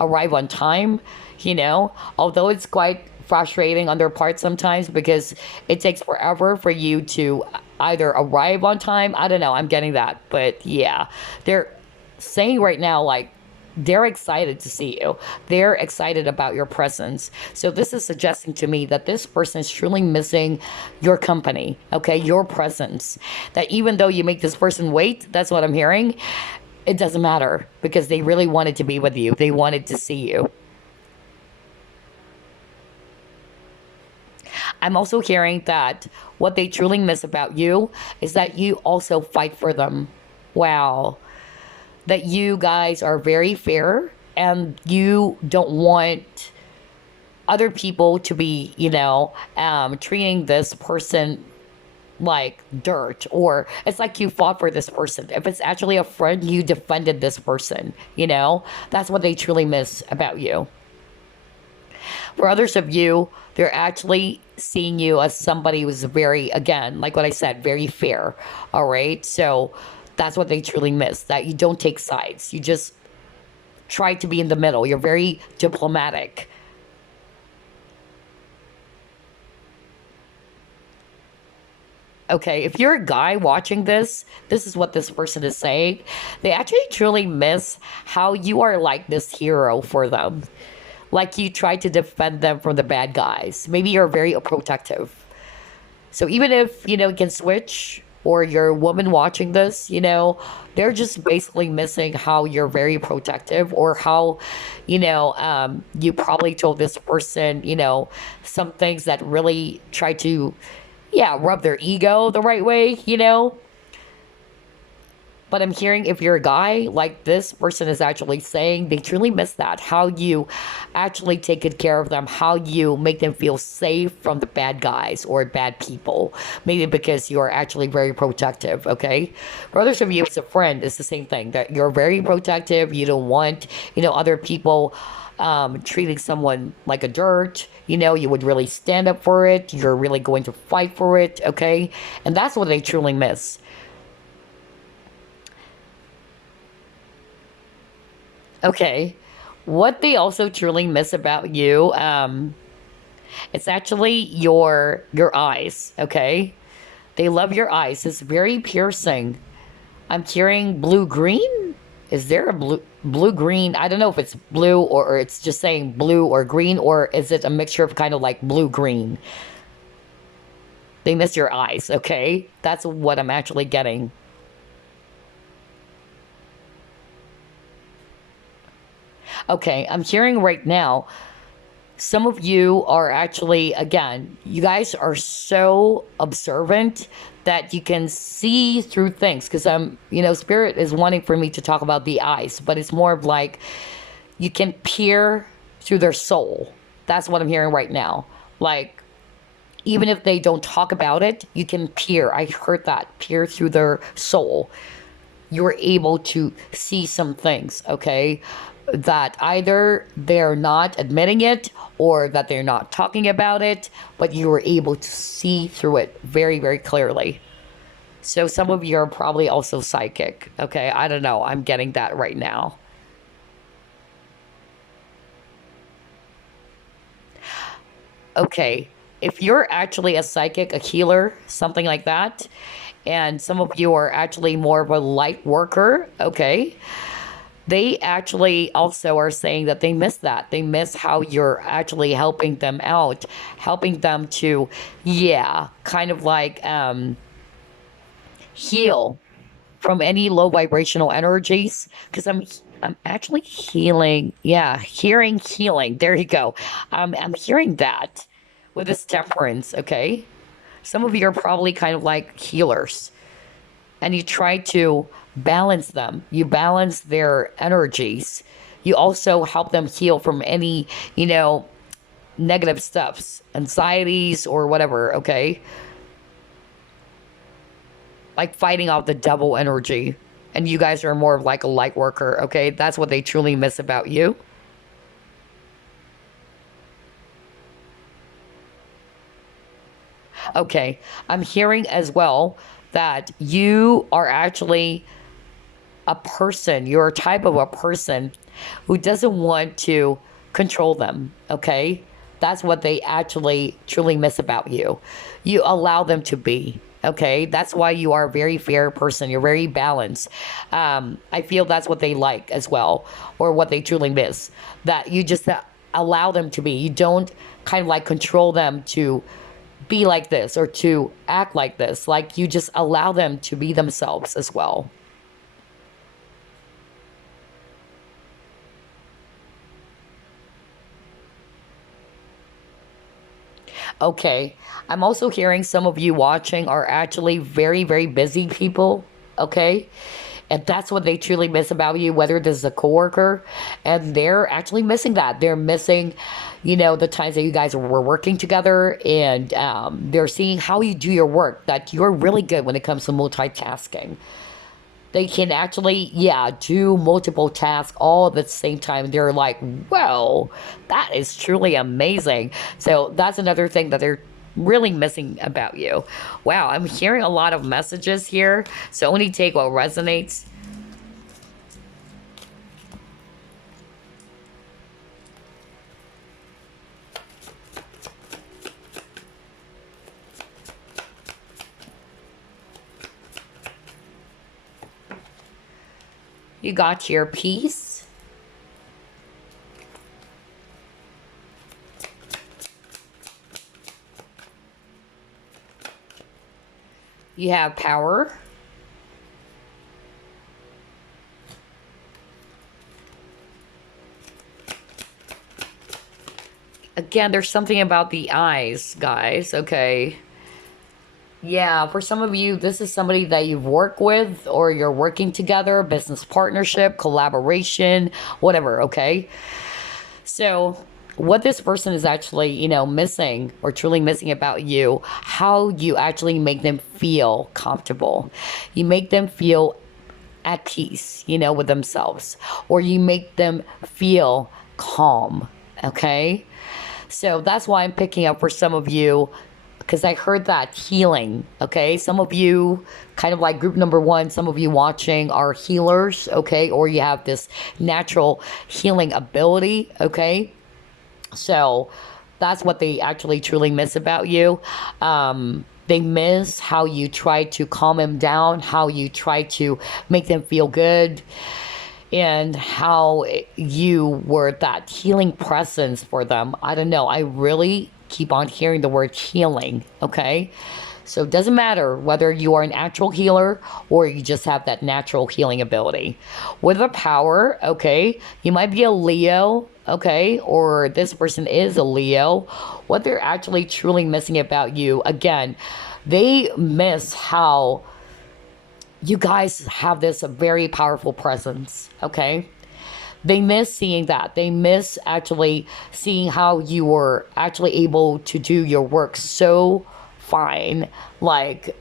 arrive on time, you know? Although it's quite frustrating on their part sometimes because it takes forever for you to either arrive on time. I don't know. I'm getting that. But yeah, they're saying right now, like, they're excited to see you. They're excited about your presence. So this is suggesting to me that this person is truly missing your company, okay, your presence. That even though you make this person wait, that's what I'm hearing, it doesn't matter because they really wanted to be with you. They wanted to see you. I'm also hearing that what they truly miss about you is that you also fight for them. Wow. That you guys are very fair and you don't want other people to be, treating this person like dirt, or it's like you fought for this person. If it's actually a friend, you defended this person, That's what they truly miss about you. For others of you, they're actually seeing you as somebody who's very, again, like what I said, very fair. All right. So that's what they truly miss, that you don't take sides. You just try to be in the middle. You're very diplomatic. Okay, if you're a guy watching this is what this person is saying. They actually truly miss how you are like this hero for them. Like you try to defend them from the bad guys. Maybe you're very protective. So even if, you can switch, or you're a woman watching this, they're just basically missing how you're very protective, or how, you probably told this person, some things that really try to, yeah, rub their ego the right way. But I'm hearing if you're a guy, like this person is actually saying, they truly miss that. How you actually take good care of them, how you make them feel safe from the bad guys or bad people. Maybe because you're actually very protective, okay? For others of you, as a friend, it's the same thing. That you're very protective. You don't want, other people treating someone like a dirt. You would really stand up for it. You're really going to fight for it, okay? And that's what they truly miss. Okay. What they also truly miss about you, it's actually your eyes, okay? They love your eyes. It's very piercing. I'm hearing blue green. Is there a blue green? I don't know if it's blue, or it's just saying blue or green, or is it a mixture of kind of like blue green? They miss your eyes, okay? That's what I'm actually getting. Okay, I'm hearing right now, some of you are actually, again, you guys are so observant that you can see through things. Because Spirit is wanting for me to talk about the eyes, but it's more of like you can peer through their soul. That's what I'm hearing right now. Like, even if they don't talk about it, you can peer. I heard that, peer through their soul. You're able to see some things, okay? That either they're not admitting it, or that they're not talking about it, but you were able to see through it very, very clearly. So some of you are probably also psychic, okay? I don't know. I'm getting that right now. Okay. If you're actually a psychic, a healer, something like that, and some of you are actually more of a light worker, okay? They actually also are saying that they miss that. They miss how you're actually helping them out, helping them to, yeah, kind of like heal from any low vibrational energies. Because I'm actually healing, yeah, hearing healing. There you go. I'm hearing that with this temperance, okay? Some of you are probably kind of like healers, and you try to balance them. You balance their energies. You also help them heal from any, negative stuffs, anxieties, or whatever, okay? Like fighting off the devil energy. And you guys are more of like a light worker, okay? That's what they truly miss about you. Okay, I'm hearing as well that you are actually a person, you're a type of a person who doesn't want to control them, okay? That's what they actually truly miss about you. You allow them to be, Okay, that's why you are a very fair person. You're very balanced. I feel that's what they like as well, or what they truly miss. That you just allow them to be. You don't kind of like control them to be like this or to act like this. Like you just allow them to be themselves as well. Okay. I'm also hearing some of you watching are actually very, very busy people. Okay. And that's what they truly miss about you, whether this is a coworker, and they're actually missing that. They're missing, the times that you guys were working together, and they're seeing how you do your work, that you're really good when it comes to multitasking. They can actually, yeah, do multiple tasks all at the same time. They're like, whoa, that is truly amazing. So that's another thing that they're really missing about you. Wow, I'm hearing a lot of messages here. So only take what resonates. You got your peace. You have power. Again, there's something about the eyes, guys. Okay. Yeah, for some of you, this is somebody that you've worked with or you're working together, business partnership, collaboration, whatever, okay? So, what this person is actually, missing or truly missing about you, how you actually make them feel comfortable. You make them feel at peace, with themselves, or you make them feel calm, okay? So that's why I'm picking up for some of you, because I heard that healing, okay? Some of you, kind of like group number one, some of you watching are healers, okay? Or you have this natural healing ability, okay? So that's what they actually truly miss about you. They miss how you try to calm them down, how you try to make them feel good, and how you were that healing presence for them. I don't know. I really keep on hearing the word healing, okay? So it doesn't matter whether you are an actual healer or you just have that natural healing ability. With the power, okay, you might be a Leo, okay, or this person is a Leo. What they're actually truly missing about you, again, they miss how you guys have this very powerful presence, okay? They miss seeing that. They miss actually seeing how you were actually able to do your work so fine, like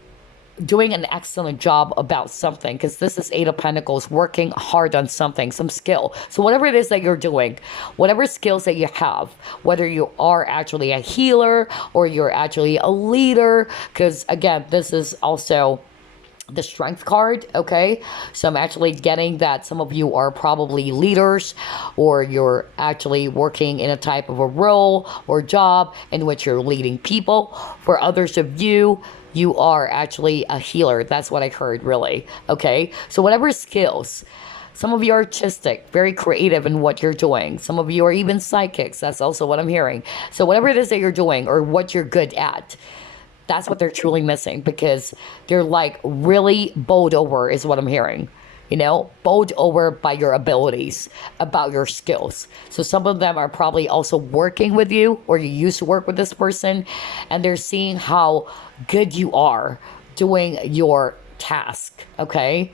doing an excellent job about something, because this is Eight of Pentacles, working hard on something, some skill. So whatever it is that you're doing, whatever skills that you have, whether you are actually a healer or you're actually a leader, because again, this is also the strength card, okay? So I'm actually getting that some of you are probably leaders, or you're actually working in a type of a role or job in which you're leading people. For others of you, you are actually a healer. That's what I heard, really, okay? So whatever skills, some of you are artistic, very creative in what you're doing. Some of you are even psychics. That's also what I'm hearing. So whatever it is that you're doing or what you're good at, that's what they're truly missing, because they're like really bowled over is what I'm hearing. Bowled over by your abilities, about your skills. So some of them are probably also working with you, or you used to work with this person, and they're seeing how good you are doing your task, okay?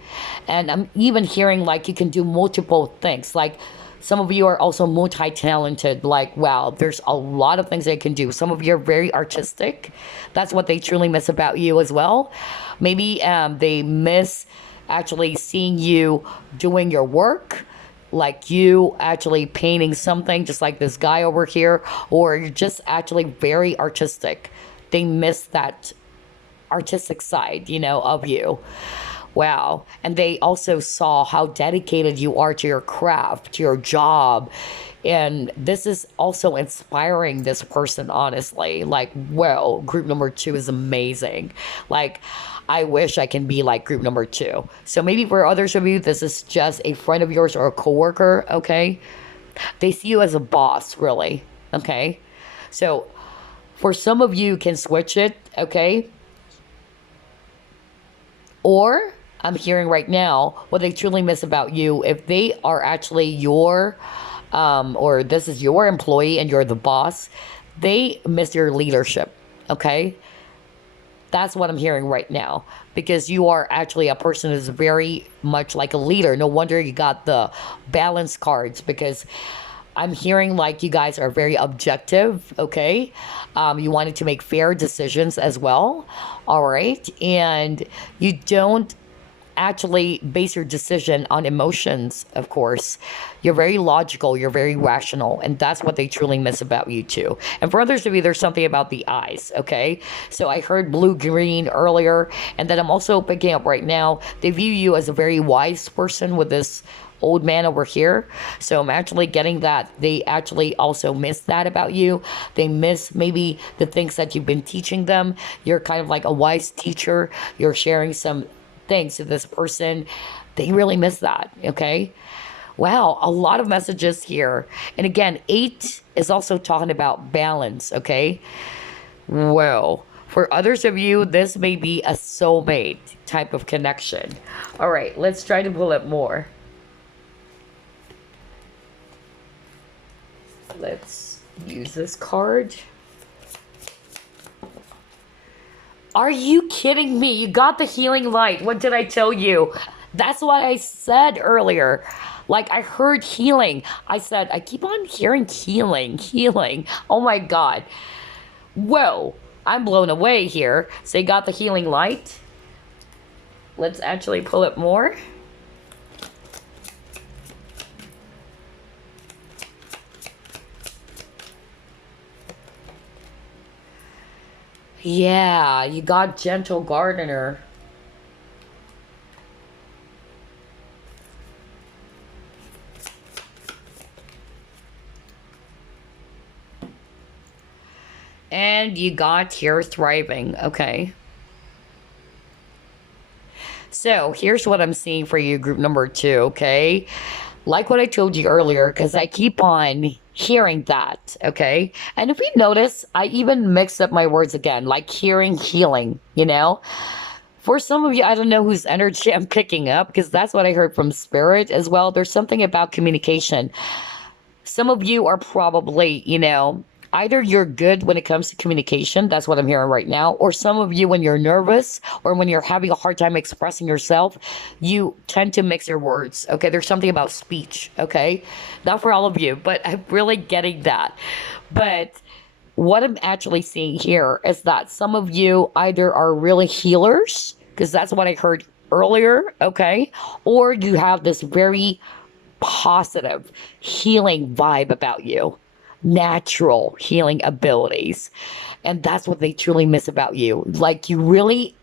And I'm even hearing like you can do multiple things. Like some of you are also multi-talented, like, wow, there's a lot of things they can do. Some of you are very artistic. That's what they truly miss about you as well. Maybe they miss actually seeing you doing your work, like you actually painting something, just like this guy over here, or you're just actually very artistic. They miss that artistic side, of you. Wow. And they also saw how dedicated you are to your craft, to your job. And this is also inspiring this person, honestly. Like, well, group number two is amazing. Like, I wish I can be like group number two. So maybe for others of you, this is just a friend of yours or a coworker, okay? They see you as a boss, really, okay? So for some of you, can switch it, okay? Or I'm hearing right now what they truly miss about you. If they are actually your, or this is your employee and you're the boss, they miss your leadership. Okay. That's what I'm hearing right now, because you are actually a person who's very much like a leader. No wonder you got the balance cards, because I'm hearing like you guys are very objective, okay? You wanted to make fair decisions as well, all right? And you don't actually base your decision on emotions, of course. You're very logical, you're very rational, and that's what they truly miss about you too. And for others of you, there's something about the eyes, okay? So I heard blue-green earlier, and then I'm also picking up right now, they view you as a very wise person with this old man over here. So I'm actually getting that they actually also miss that about you. They miss maybe the things that you've been teaching them. You're kind of like a wise teacher. You're sharing some things to this person. They really miss that, okay? Wow, a lot of messages here. And again, 8 is also talking about balance, okay? Well, for others of you, this may be a soulmate type of connection. All right, let's try to pull up more. Let's use this card. Are you kidding me? You got the healing light. What did I tell you? That's what I said earlier. Like, I heard healing. I said, I keep on hearing healing, healing. Oh my God. Whoa, I'm blown away here. So you got the healing light. Let's actually pull it more. Yeah, you got gentle gardener. And you got here thriving. Okay. So here's what I'm seeing for you, group number 2, okay? Like what I told you earlier, because I keep on hearing that, okay? And if you notice, I even mix up my words again, like hearing healing, you know? For some of you, I don't know whose energy I'm picking up, because that's what I heard from Spirit as well. There's something about communication. Some of you are probably, you know, either you're good when it comes to communication, that's what I'm hearing right now, or some of you, when you're nervous or when you're having a hard time expressing yourself, you tend to mix your words, okay? There's something about speech, okay? Not for all of you, but I'm really getting that. But what I'm actually seeing here is that some of you either are really healers, because that's what I heard earlier, okay? Or you have this very positive healing vibe about you, natural healing abilities, and that's what they truly miss about you. Like, you really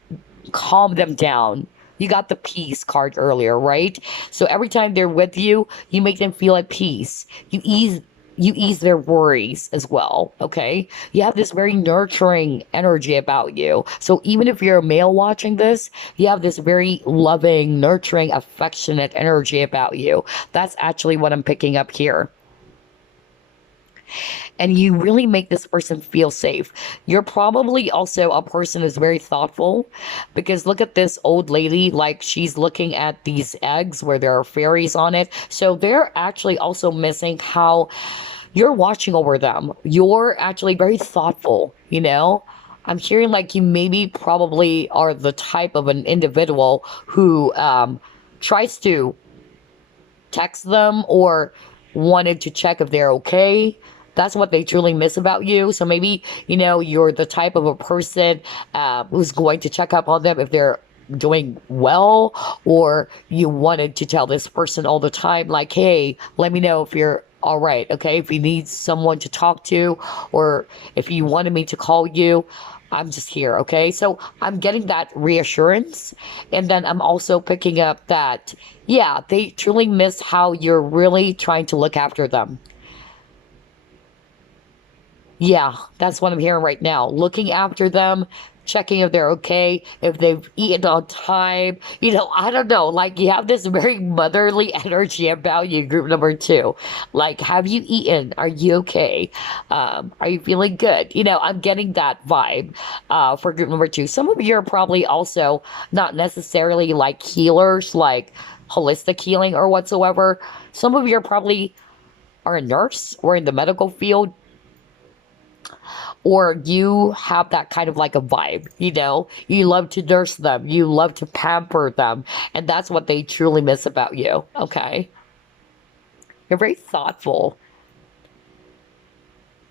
calm them down. You got the peace card earlier, right? So every time they're with you, you make them feel at peace. You ease their worries as well, okay? You have this very nurturing energy about you. So even if you're a male watching this, you have this very loving, nurturing, affectionate energy about you. That's actually what I'm picking up here. And you really make this person feel safe. You're probably also a person who's very thoughtful, because look at this old lady, like she's looking at these eggs where there are fairies on it. So they're actually also missing how you're watching over them. You're actually very thoughtful, you know? I'm hearing like you maybe probably are the type of an individual who tries to text them or wanted to check if they're okay. That's what they truly miss about you. So maybe, you know, you're the type of a person who's going to check up on them if they're doing well, or you wanted to tell this person all the time, like, hey, let me know if you're all right, okay? If you need someone to talk to, or if you wanted me to call you. I'm just here, okay? So I'm getting that reassurance. And then I'm also picking up that, yeah, they truly miss how you're really trying to look after them. Yeah, that's what I'm hearing right now. Looking after them, checking if they're okay, if they've eaten on time. I don't know. Like, you have this very motherly energy about you, group number two. Like, have you eaten? Are you okay? Are you feeling good? I'm getting that vibe for group number two. Some of you are probably also not necessarily like healers, like holistic healing or whatsoever. Some of you are probably are a nurse or in the medical field, or you have that kind of like a vibe, you love to nurse them, you love to pamper them, and that's what they truly miss about you. Okay, you're very thoughtful,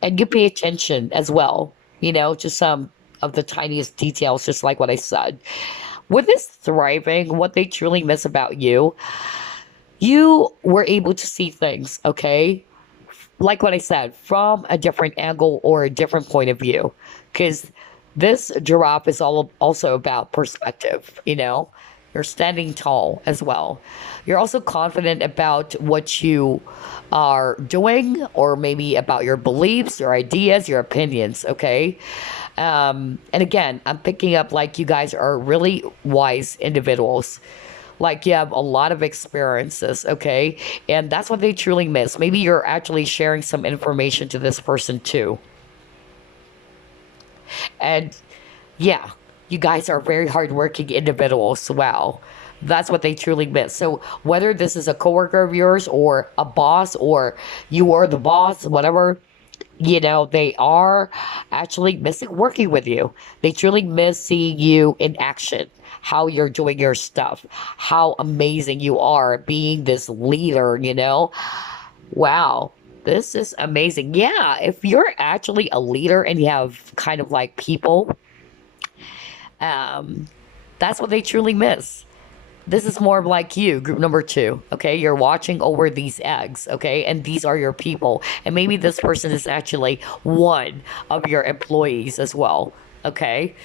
and you pay attention as well, just some of the tiniest details, just like what I said. With this thriving, what they truly miss about you, you were able to see things, okay, like what I said, from a different angle or a different point of view. Because this giraffe is all also about perspective, You're standing tall as well. You're also confident about what you are doing, or maybe about your beliefs, your ideas, your opinions, okay? And again, I'm picking up like you guys are really wise individuals, like you have a lot of experiences, okay? And that's what they truly miss. Maybe you're actually sharing some information to this person too. And yeah, you guys are very hardworking individuals. Wow. That's what they truly miss. So whether this is a coworker of yours or a boss, or you are the boss, whatever, they are actually missing working with you. They truly miss seeing you in action, how you're doing your stuff, how amazing you are being this leader, Wow, this is amazing. Yeah, if you're actually a leader and you have kind of like people, um, that's what they truly miss. This is more of like you, group number two. Okay, you're watching over these eggs. Okay, and these are your people, and maybe this person is actually one of your employees as well. Okay,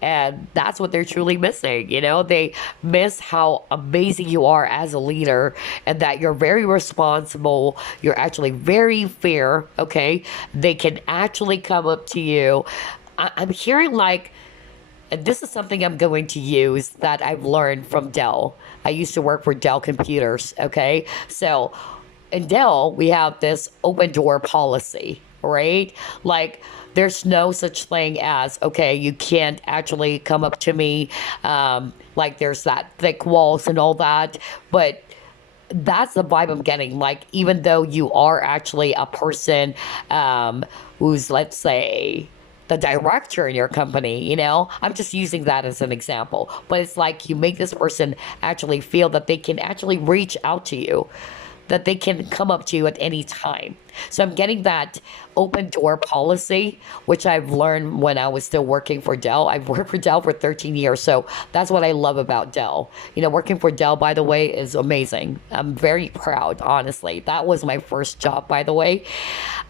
and that's what they're truly missing. They miss how amazing you are as a leader, and that you're very responsible. You're actually very fair. Okay, they can actually come up to you. I'm hearing like, and this is something I'm going to use that I've learned from Dell. I used to work for Dell Computers, okay? So in Dell, we have this open door policy, right? Like, there's no such thing as, okay, you can't actually come up to me. Like, there's that thick walls and all that. But that's the vibe I'm getting. Like, even though you are actually a person who's, let's say, the director in your company, I'm just using that as an example. But it's like you make this person actually feel that they can actually reach out to you, that they can come up to you at any time. So I'm getting that open door policy, which I've learned when I was still working for Dell. I've worked for Dell for 13 years. So that's what I love about Dell. Working for Dell, by the way, is amazing. I'm very proud, honestly. That was my first job, by the way,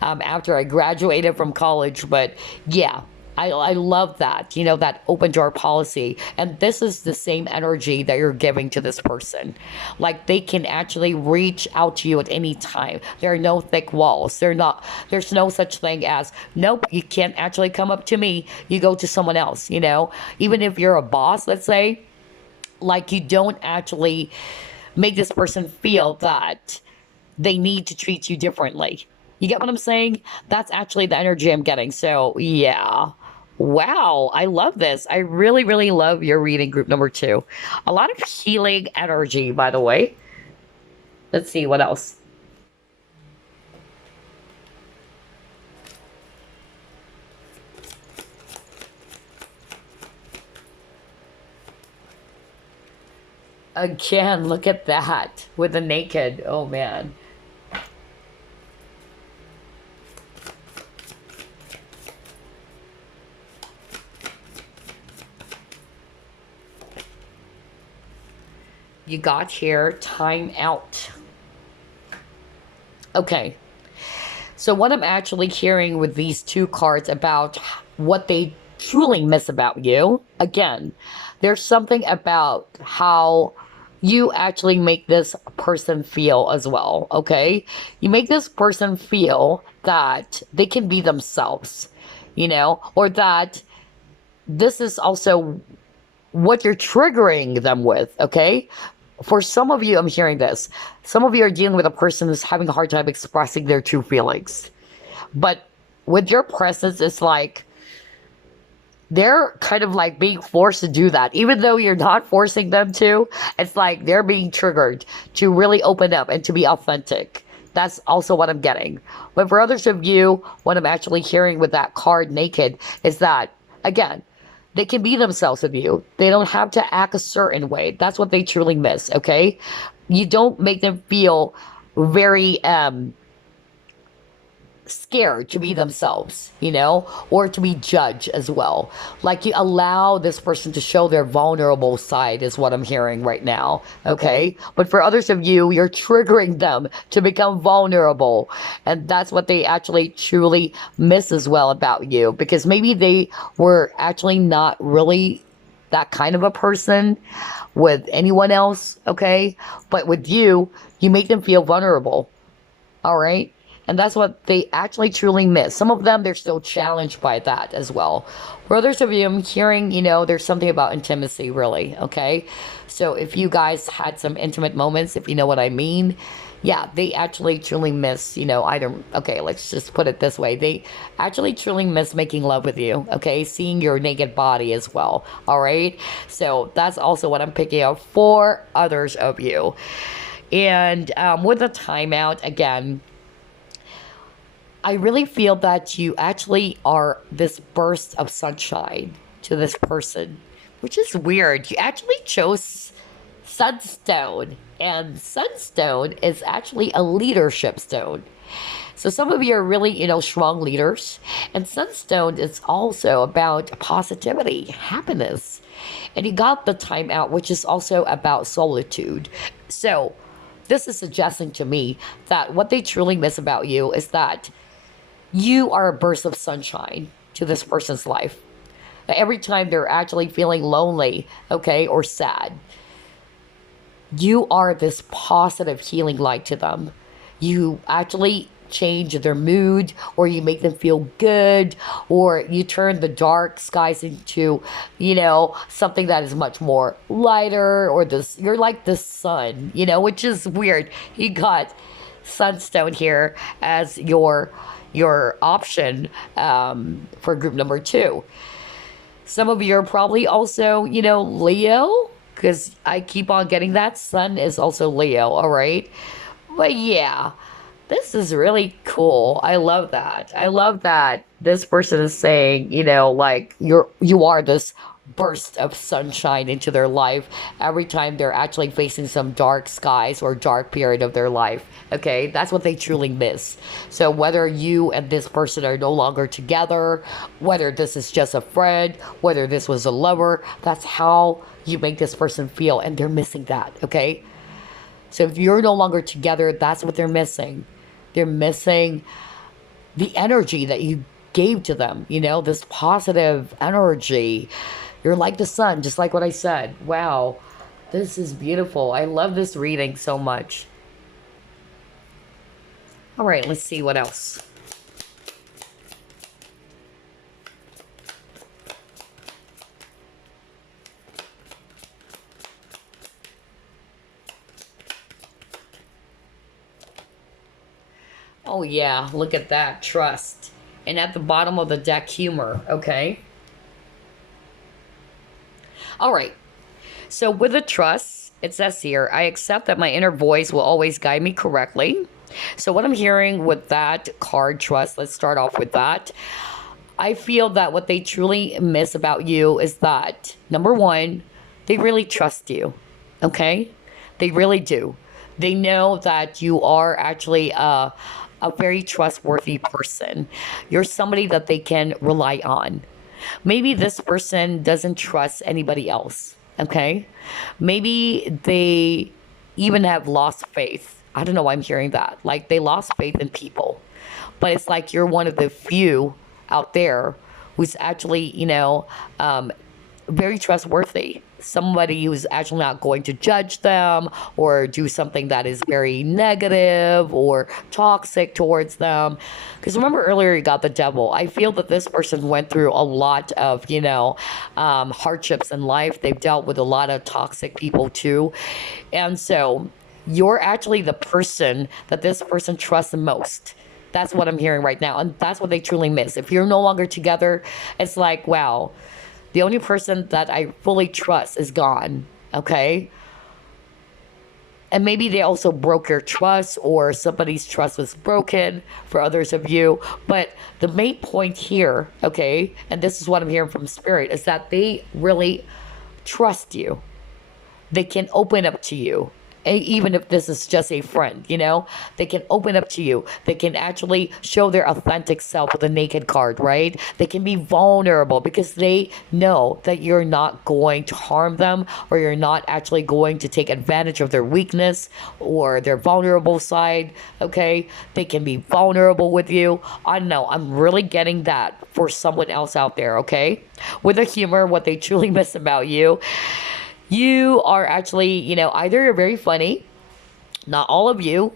after I graduated from college. But yeah, I love that, that open door policy. And this is the same energy that you're giving to this person. Like, they can actually reach out to you at any time. There are no thick walls. There's no such thing as, nope, you can't actually come up to me. You go to someone else, Even if you're a boss, let's say, like, you don't actually make this person feel that they need to treat you differently. You get what I'm saying? That's actually the energy I'm getting. So, yeah. Wow, I love this. I really, really love your reading, group number two. A lot of healing energy, by the way. Let's see what else. Again, look at that with the naked. Oh man. You got here, time out. Okay. So what I'm actually hearing with these two cards about what they truly miss about you. Again, there's something about how you actually make this person feel as well, okay? You make this person feel that they can be themselves, or that this is also what you're triggering them with, okay? For some of you, I'm hearing this. Some of you are dealing with a person who's having a hard time expressing their true feelings. But with your presence, it's like they're kind of like being forced to do that. Even though you're not forcing them to, it's like they're being triggered to really open up and to be authentic. That's also what I'm getting. But for others of you, what I'm actually hearing with that card naked is that, again, they can be themselves with you. They don't have to act a certain way. That's what they truly miss, okay? You don't make them feel very scared to be themselves, or to be judged as well. Like you allow this person to show their vulnerable side is what I'm hearing right now. Okay. But for others of you, you're triggering them to become vulnerable. And that's what they actually truly miss as well about you, because maybe they were actually not really that kind of a person with anyone else. Okay. But with you, you make them feel vulnerable. All right. And that's what they actually truly miss. Some of them, they're still challenged by that as well. For others of you, I'm hearing, there's something about intimacy, really, okay? So if you guys had some intimate moments, if you know what I mean, yeah, they actually truly miss, either, okay, let's just put it this way. They actually truly miss making love with you, okay? Seeing your naked body as well, all right? So that's also what I'm picking up for others of you. And with the timeout, again, I really feel that you actually are this burst of sunshine to this person, which is weird. You actually chose Sunstone, and Sunstone is actually a leadership stone. So some of you are really, strong leaders, and Sunstone is also about positivity, happiness. And you got the time out, which is also about solitude. So this is suggesting to me that what they truly miss about you is that you are a burst of sunshine to this person's life. Every time they're actually feeling lonely, okay, or sad, you are this positive healing light to them. You actually change their mood, or you make them feel good, or you turn the dark skies into, something that is much more lighter, or this, you're like the sun, which is weird. You got Sunstone here as your option for group number 2. Some of you are probably also, Leo, because I keep on getting that. Sun is also Leo, all right? But yeah, this is really cool. I love that. I love that this person is saying, like you are this burst of sunshine into their life every time they're actually facing some dark skies or dark period of their life. Okay, that's what they truly miss. So whether you and this person are no longer together, whether this is just a friend, whether this was a lover, that's how you make this person feel, and they're missing that. Okay, so if you're no longer together, that's what they're missing. They're missing the energy that you gave to them, this positive energy. You're like the sun, just like what I said. Wow, this is beautiful. I love this reading so much. All right, let's see what else. Oh yeah, look at that, trust. And at the bottom of the deck, humor, okay? All right, so with the trust, it says here, I accept that my inner voice will always guide me correctly. So what I'm hearing with that card, trust, let's start off with that. I feel that what they truly miss about you is that, number one, they really trust you, okay? They really do. They know that you are actually a very trustworthy person. You're somebody that they can rely on. Maybe this person doesn't trust anybody else, okay? Maybe they even have lost faith. I don't know why I'm hearing that. Like they lost faith in people. But it's like you're one of the few out there who's actually, very trustworthy. Somebody who's actually not going to judge them or do something that is very negative or toxic towards them. Because remember earlier you got the devil. I feel that this person went through a lot of, hardships in life. They've dealt with a lot of toxic people too. And so you're actually the person that this person trusts the most. That's what I'm hearing right now. And that's what they truly miss. If you're no longer together, it's like, wow, the only person that I fully trust is gone. Okay. And maybe they also broke your trust or somebody's trust was broken for others of you. But the main point here, okay, and this is what I'm hearing from Spirit, is that they really trust you. They can open up to you. Even if this is just a friend, they can open up to you. They can actually show their authentic self with a naked card, right? They can be vulnerable because they know that you're not going to harm them or you're not actually going to take advantage of their weakness or their vulnerable side, okay? They can be vulnerable with you. I don't know. I'm really getting that for someone else out there, okay? With the humor, what they truly miss about you. You are actually, either you're very funny, not all of you.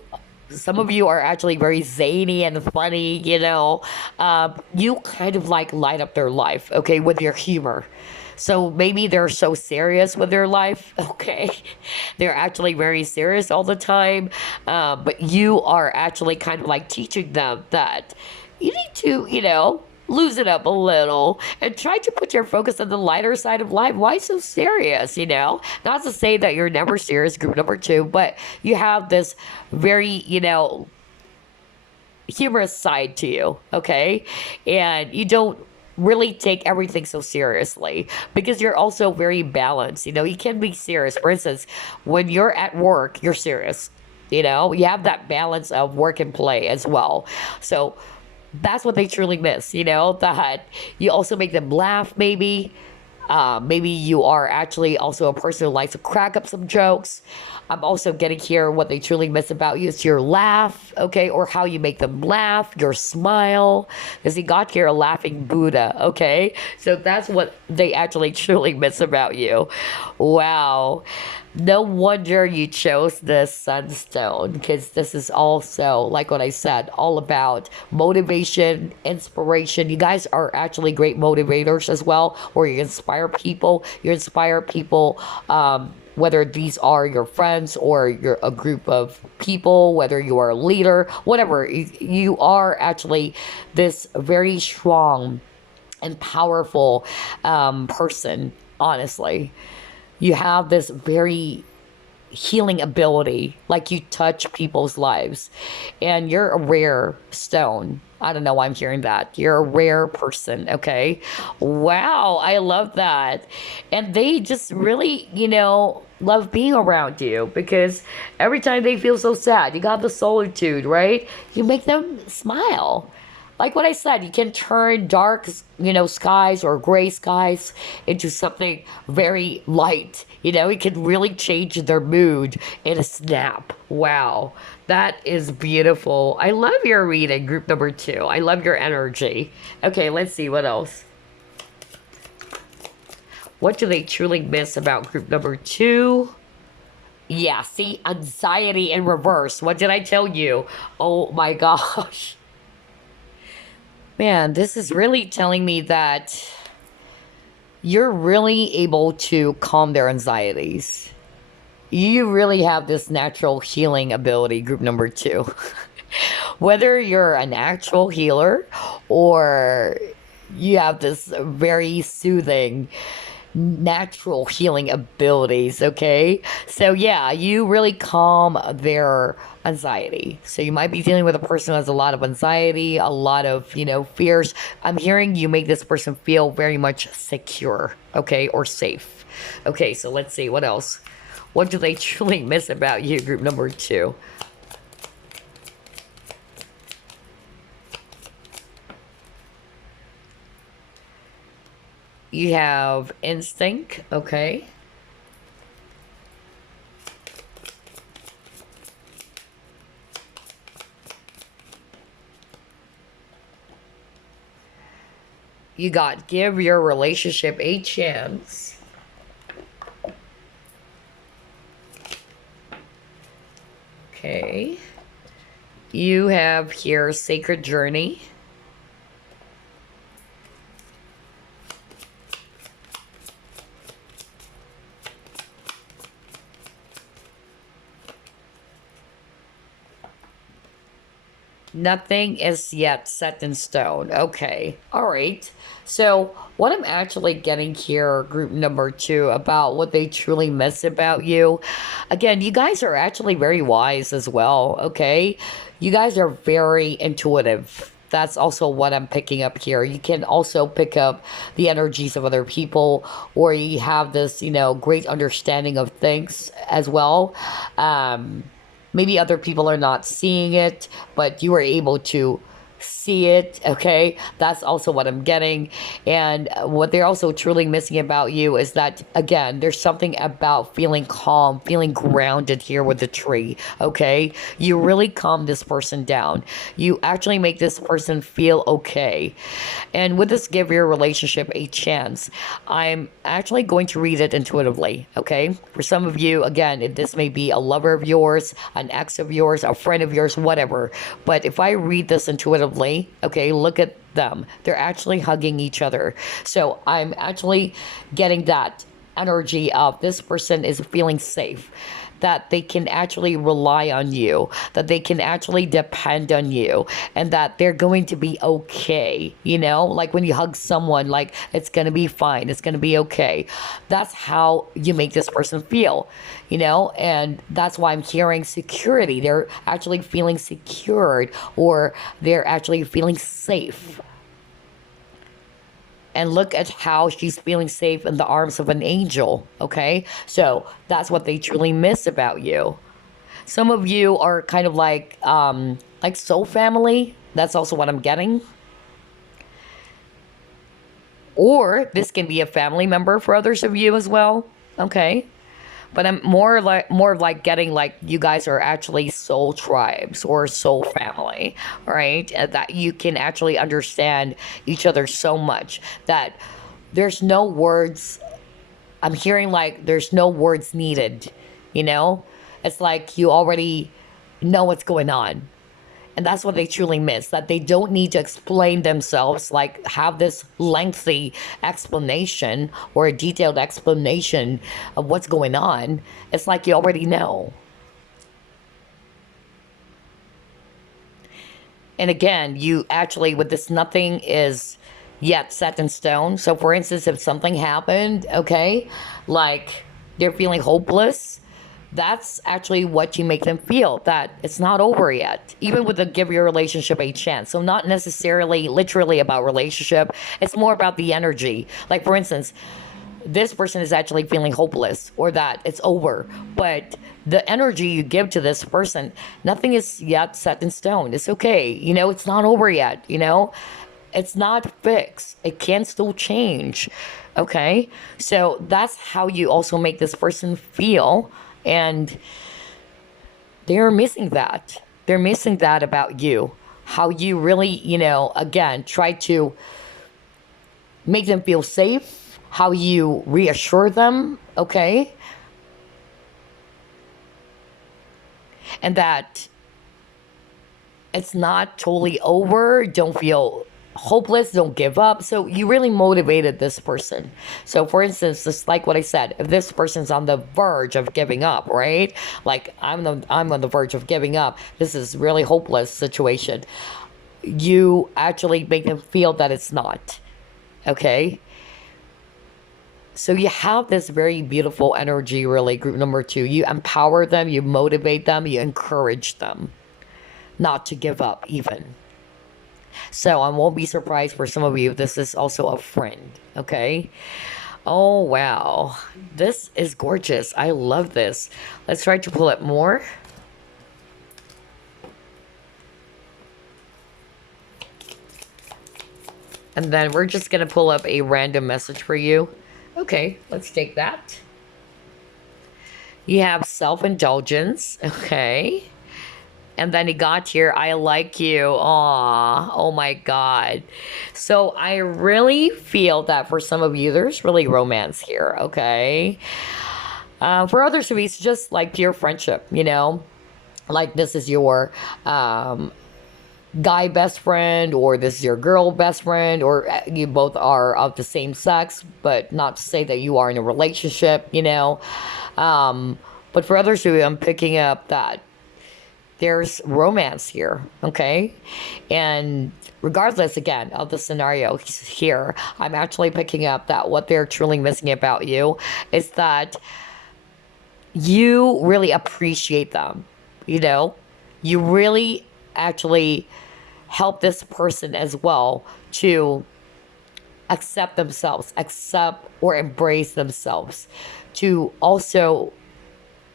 Some of you are actually very zany and funny, you kind of like light up their life, okay, with your humor. So maybe they're so serious with their life, okay? They're actually very serious all the time. But you are actually kind of like teaching them that you need to, loosen up a little and try to put your focus on the lighter side of life. Why so serious, Not to say that you're never serious, group number 2, but you have this very, humorous side to you, okay? And you don't really take everything so seriously because you're also very balanced. You can be serious. For instance, when you're at work, you're serious. You have that balance of work and play as well. So that's what they truly miss, that you also make them laugh, maybe. Maybe you are actually also a person who likes to crack up some jokes. I'm also getting here what they truly miss about you is your laugh, okay, or how you make them laugh, your smile, because you got here a laughing Buddha, okay? So that's what they actually truly miss about you. Wow. No wonder you chose this Sunstone, because this is also, like what I said, all about motivation, inspiration. You guys are actually great motivators as well, where you inspire people. You inspire people, whether these are your friends or you're a group of people, whether you are a leader, whatever. You are actually this very strong and powerful person, honestly. You have this very healing ability, like you touch people's lives, and you're a rare stone. I don't know why I'm hearing that. You're a rare person, okay? Wow, I love that. And they just really, love being around you because every time they feel so sad, you got the solitude, right? You make them smile. Like what I said, you can turn dark, skies or gray skies into something very light. You can really change their mood in a snap. Wow, that is beautiful. I love your reading, group number 2. I love your energy. Okay, let's see what else. What do they truly miss about group number 2? Yeah, see, anxiety in reverse. What did I tell you? Oh my gosh. Man, this is really telling me that you're really able to calm their anxieties. You really have this natural healing ability, group number 2. Whether you're an actual healer or you have this very soothing natural healing abilities, okay? So yeah, you really calm their anxiety. So you might be dealing with a person who has a lot of anxiety, a lot of, fears. I'm hearing you make this person feel very much secure, okay, or safe. Okay, so let's see what else. What do they truly miss about you, group number 2? You have instinct, okay. You got give your relationship a chance. Okay. You have here sacred journey. Nothing is yet set in stone. Okay. All right. So, what I'm actually getting here, group number two, about what they truly miss about you. Again, you guys are actually very wise as well. Okay. You guys are very intuitive. That's also what I'm picking up here. You can also pick up the energies of other people, or you have this, great understanding of things as well. Um, Maybe other people are not seeing it, but you are able to see it. Okay, that's also what I'm getting. And what they're also truly missing about you is that, again, there's something about feeling calm, feeling grounded here with the tree. Okay, you really calm this person down. You actually make this person feel okay. And with this give your relationship a chance, I'm actually going to read it intuitively. Okay, for some of you, again, this may be a lover of yours, an ex of yours, a friend of yours, whatever. But if I read this intuitively, okay, look at them. They're actually hugging each other. So I'm actually getting that energy of this person is feeling safe, that they can actually rely on you, that they can actually depend on you, and that they're going to be okay. Like when you hug someone, like it's going to be fine, it's going to be okay. That's how you make this person feel, and that's why I'm hearing security. They're actually feeling secured, or they're actually feeling safe. And look at how she's feeling safe in the arms of an angel. Okay, so that's what they truly miss about you. Some of you are kind of like soul family. That's also what I'm getting. Or this can be a family member for others of you as well. Okay, but I'm more like getting like you guys are actually soul tribes or soul family, right? And that you can actually understand each other so much that there's no words. I'm hearing like there's no words needed, you know? It's like you already know what's going on. And that's what they truly miss, that they don't need to explain themselves, like have this lengthy explanation or a detailed explanation of what's going on. It's like you already know. And again, you actually, with this, nothing is yet set in stone. So, for instance, if something happened, okay, like they're feeling hopeless, that's actually what you make them feel, that it's not over yet, even with the give your relationship a chance. So, not necessarily literally about relationship, it's more about the energy. Like, for instance, this person is actually feeling hopeless or that it's over. But the energy you give to this person, nothing is yet set in stone. It's okay. It's not over yet. It's not fixed. It can still change. Okay. So that's how you also make this person feel. And they're missing that. They're missing that about you. How you really, again, try to make them feel safe, how you reassure them, okay? And that it's not totally over. Don't feel hopeless, don't give up. So you really motivated this person. So for instance, just like what I said, if this person's on the verge of giving up, right? Like I'm on the verge of giving up. This is really hopeless situation. You actually make them feel that it's not. Okay? So you have this very beautiful energy, really, group number two. You empower them, you motivate them, you encourage them not to give up even. So I won't be surprised for some of you, this is also a friend, okay? Oh, wow. This is gorgeous. I love this. Let's try to pull it more. And then we're just going to pull up a random message for you. Okay, let's take that. You have self-indulgence. Okay. And then he got here, I like you. Aw, oh my God. So I really feel that for some of you, there's really romance here, okay? For others of you, it's just like pure friendship, you know? Like this is your guy best friend, or this is your girl best friend, or you both are of the same sex, but not to say that you are in a relationship, you know? But for others of you, I'm picking up that there's romance here, okay? And regardless, again, of the scenario here, I'm actually picking up that what they're truly missing about you is that you really appreciate them, you know? You really actually help this person as well to accept themselves, accept or embrace themselves, to also,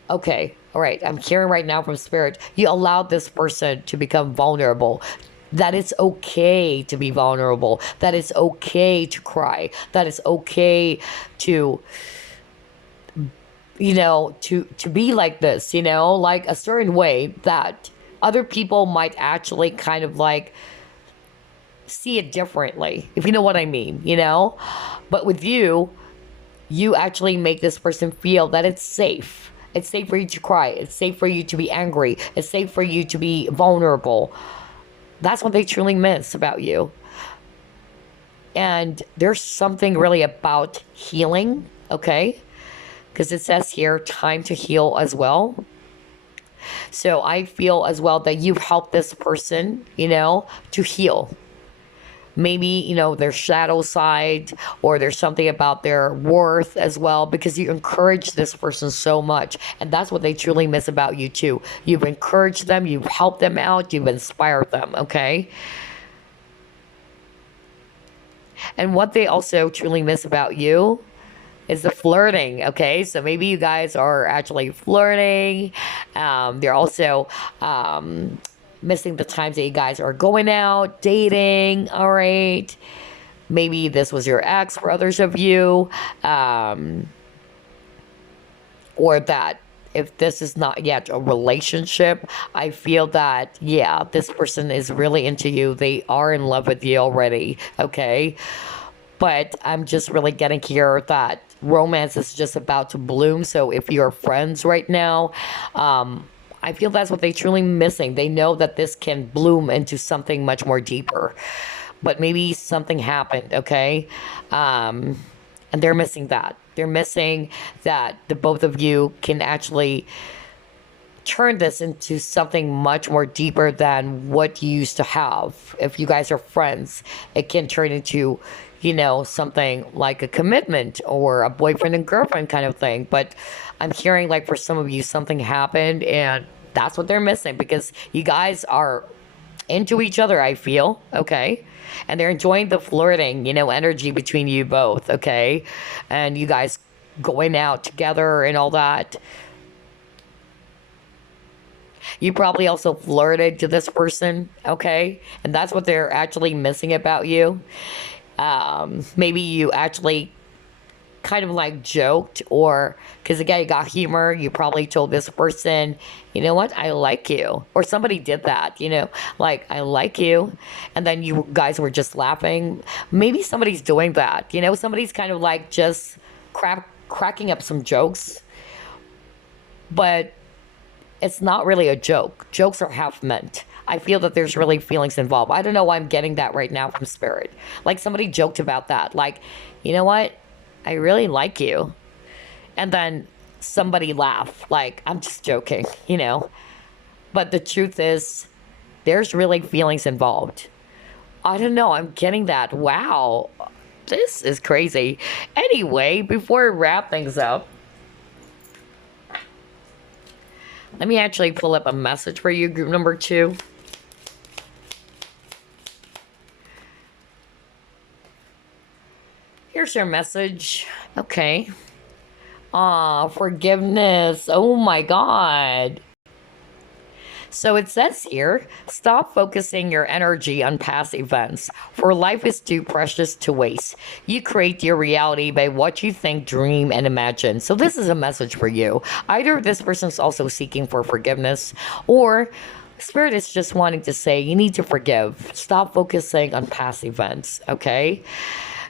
okay, all right, I'm hearing right now from Spirit, you allowed this person to become vulnerable. That it's okay to be vulnerable. That it's okay to cry. That it's okay to, you know, to be like this, you know, like a certain way that other people might actually kind of like see it differently, if you know what I mean, you know? But with you, you actually make this person feel that it's safe. It's safe for you to cry. It's safe for you to be angry. It's safe for you to be vulnerable. That's what they truly miss about you. And there's something really about healing, okay? Because it says here, time to heal as well. So I feel as well that you've helped this person, you know, to heal. Maybe, you know, their shadow side, or there's something about their worth as well, because you encourage this person so much. And that's what they truly miss about you too. You've encouraged them, you've helped them out, you've inspired them, okay? And what they also truly miss about you is the flirting, okay? So maybe you guys are actually flirting. They're also missing the times that you guys are going out, dating, all right? Maybe this was your ex for others of you. Or that if this is not yet a relationship, I feel that, yeah, this person is really into you. They are in love with you already, okay? But I'm just really getting here that romance is just about to bloom. So if you're friends right now, I feel that's what they truly missing. They know that this can bloom into something much more deeper. But maybe something happened, okay? And they're missing that. They're missing that the both of you can actually turn this into something much more deeper than what you used to have. If you guys are friends, it can turn into, you know, something like a commitment or a boyfriend and girlfriend kind of thing. But I'm hearing like for some of you, something happened, and that's what they're missing, because you guys are into each other, I feel, okay? And they're enjoying the flirting, you know, energy between you both, okay? And you guys going out together and all that. You probably also flirted to this person, okay? And that's what they're actually missing about you. Maybe you actually kind of like joked, or because again, you got humor, you probably told this person, you know what, I like you. Or somebody did that, you know, like, I like you. And then you guys were just laughing. Maybe somebody's doing that, you know, somebody's kind of like just cracking up some jokes. But it's not really a joke. Jokes are half meant. I feel that there's really feelings involved. I don't know why I'm getting that right now from Spirit. Like somebody joked about that. Like, you know what? I really like you. And then somebody laughed. Like, I'm just joking, you know? But the truth is, there's really feelings involved. I don't know. I'm getting that. Wow. This is crazy. Anyway, before we wrap things up, let me actually pull up a message for you, group number 2. Here's your message. Okay. Forgiveness. Oh my God. So it says here, stop focusing your energy on past events, for life is too precious to waste. You create your reality by what you think, dream, and imagine. So this is a message for you. Either this person's also seeking for forgiveness, or Spirit is just wanting to say you need to forgive. Stop focusing on past events, okay?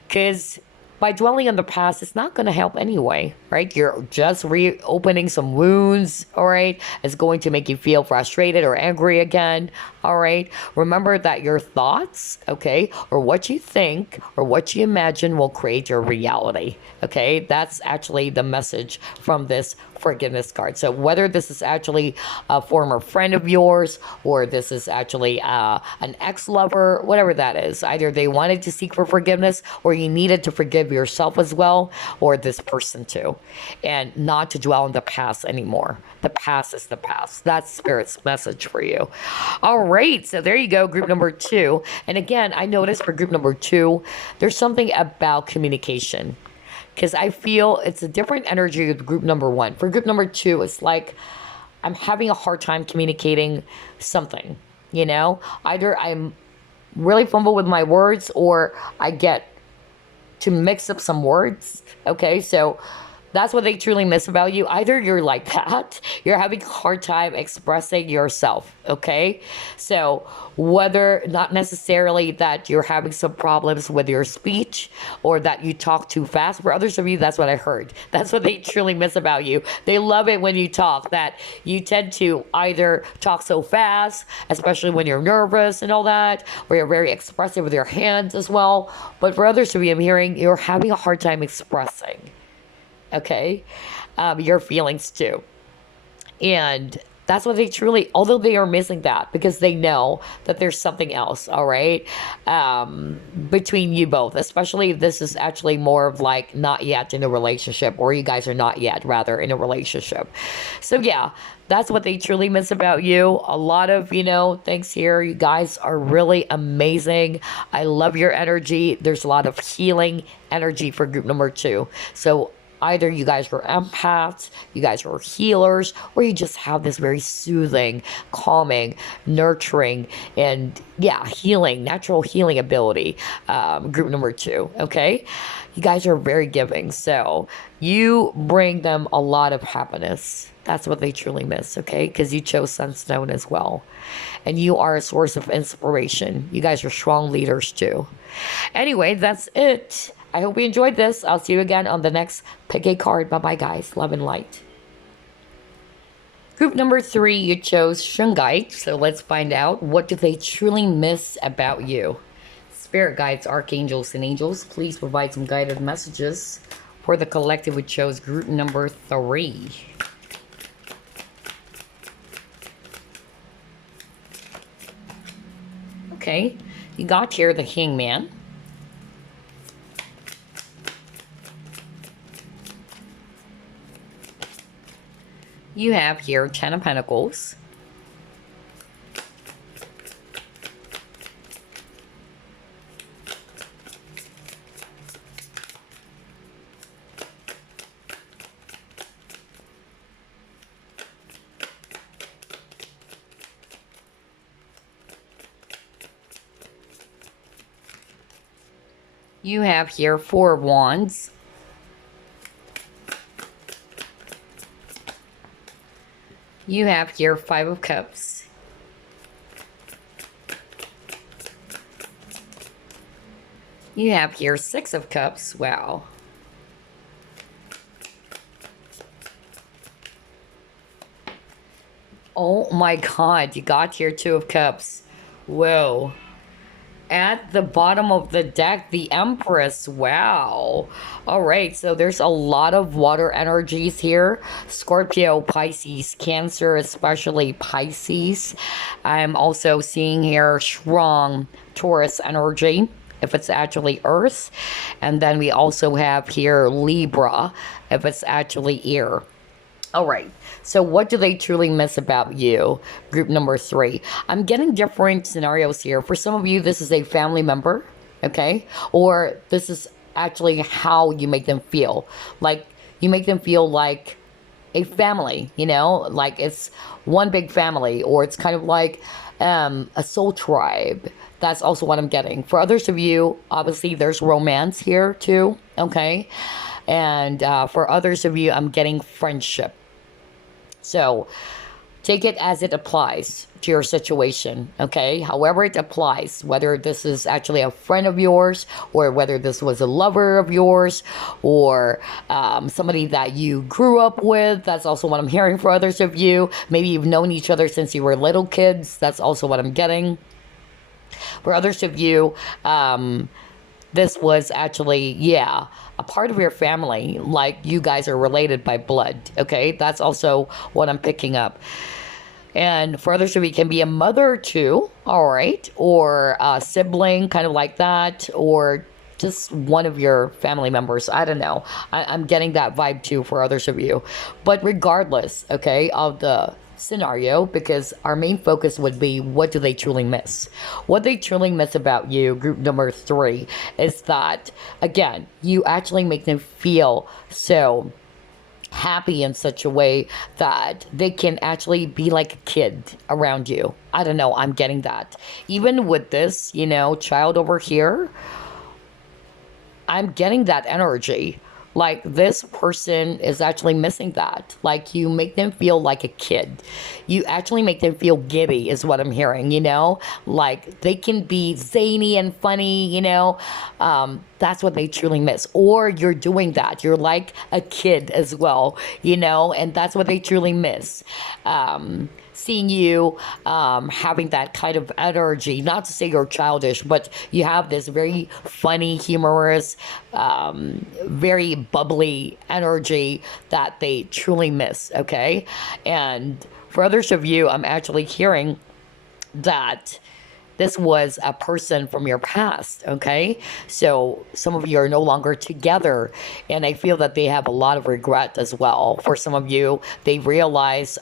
Because by dwelling on the past, it's not going to help anyway, right? You're just reopening some wounds, all right? It's going to make you feel frustrated or angry again, all right? Remember that your thoughts, okay, or what you think or what you imagine will create your reality, okay? That's actually the message from this forgiveness card. So whether this is actually a former friend of yours or this is actually an ex-lover, whatever that is, either they wanted to seek for forgiveness or you needed to forgive yourself as well, or this person too, and not to dwell on the past anymore. The past is the past. That's Spirit's message for you. All right, so there you go, group number 2. And again, I noticed for group number 2, there's something about communication, because I feel it's a different energy with group number 1. For group number 2, it's like I'm having a hard time communicating something, you know? Either I'm really fumble with my words or I get to mix up some words, okay? So that's what they truly miss about you. Either you're like that, you're having a hard time expressing yourself, okay? So whether not necessarily that you're having some problems with your speech or that you talk too fast. For others of you, that's what I heard. That's what they truly miss about you. They love it when you talk, that you tend to either talk so fast, especially when you're nervous and all that, or you're very expressive with your hands as well. But for others of you, I'm hearing you're having a hard time expressing, okay, your feelings too. And that's what they truly, although they are missing that because they know that there's something else, all right, between you both, especially if this is actually more of like not yet in a relationship, or you guys are not yet rather in a relationship. So yeah, that's what they truly miss about you. A lot of, things here. You guys are really amazing. I love your energy. There's a lot of healing energy for group number 2. So either you guys were empaths, you guys were healers, or you just have this very soothing, calming, nurturing, and healing, natural healing ability. Group number 2, okay? You guys are very giving, so you bring them a lot of happiness. That's what they truly miss, okay? Because you chose Sunstone as well. And you are a source of inspiration. You guys are strong leaders too. Anyway, that's it. I hope you enjoyed this. I'll see you again on the next pick a card. Bye-bye, guys. Love and light. Group number 3, you chose Shungite. So let's find out, what do they truly miss about you? Spirit guides, archangels, and angels, please provide some guided messages for the collective who chose group number 3. Okay, you got here the Hangman. You have here 10 of Pentacles. You have here 4 of Wands. You have here 5 of Cups. You have here 6 of Cups. Wow. Oh my God, you got here 2 of Cups. Whoa. At the bottom of the deck, the Empress. Wow. All right, so there's a lot of water energies here. Scorpio, Pisces, Cancer, especially Pisces. I'm also seeing here strong Taurus energy, if it's actually Earth. And then we also have here Libra, if it's actually air. All right, so what do they truly miss about you? Group number 3. I'm getting different scenarios here. For some of you, this is a family member, okay? Or this is actually how you make them feel. Like, you make them feel like a family, like it's one big family, or it's kind of like a soul tribe. That's also what I'm getting. For others of you, obviously, there's romance here too, okay? And for others of you, I'm getting friendship. So take it as it applies to your situation, okay? However it applies, whether this is actually a friend of yours, or whether this was a lover of yours, or somebody that you grew up with. That's also what I'm hearing for others of you. Maybe you've known each other since you were little kids. That's also what I'm getting. For others of you, this was actually, yeah, a part of your family, like you guys are related by blood, okay? That's also what I'm picking up. And for others of you, it can be a mother too, all right? Or a sibling, kind of like that, or just one of your family members. I don't know. I'm getting that vibe too for others of you. But regardless, okay, of the scenario, because our main focus would be, what do they truly miss? What they truly miss about you, group number 3, is that, again, you actually make them feel so happy in such a way that they can actually be like a kid around you. I don't know, I'm getting that. Even with this, child over here, I'm getting that energy. Like, this person is actually missing that. Like, you make them feel like a kid. You actually make them feel giddy, is what I'm hearing, Like, they can be zany and funny, That's what they truly miss. Or you're doing that. You're like a kid as well, And that's what they truly miss. Seeing you having that kind of energy, not to say you're childish, but you have this very funny, humorous, very bubbly energy that they truly miss, okay? And for others of you, I'm actually hearing that this was a person from your past, okay? So some of you are no longer together, and I feel that they have a lot of regret as well. For some of you, they realize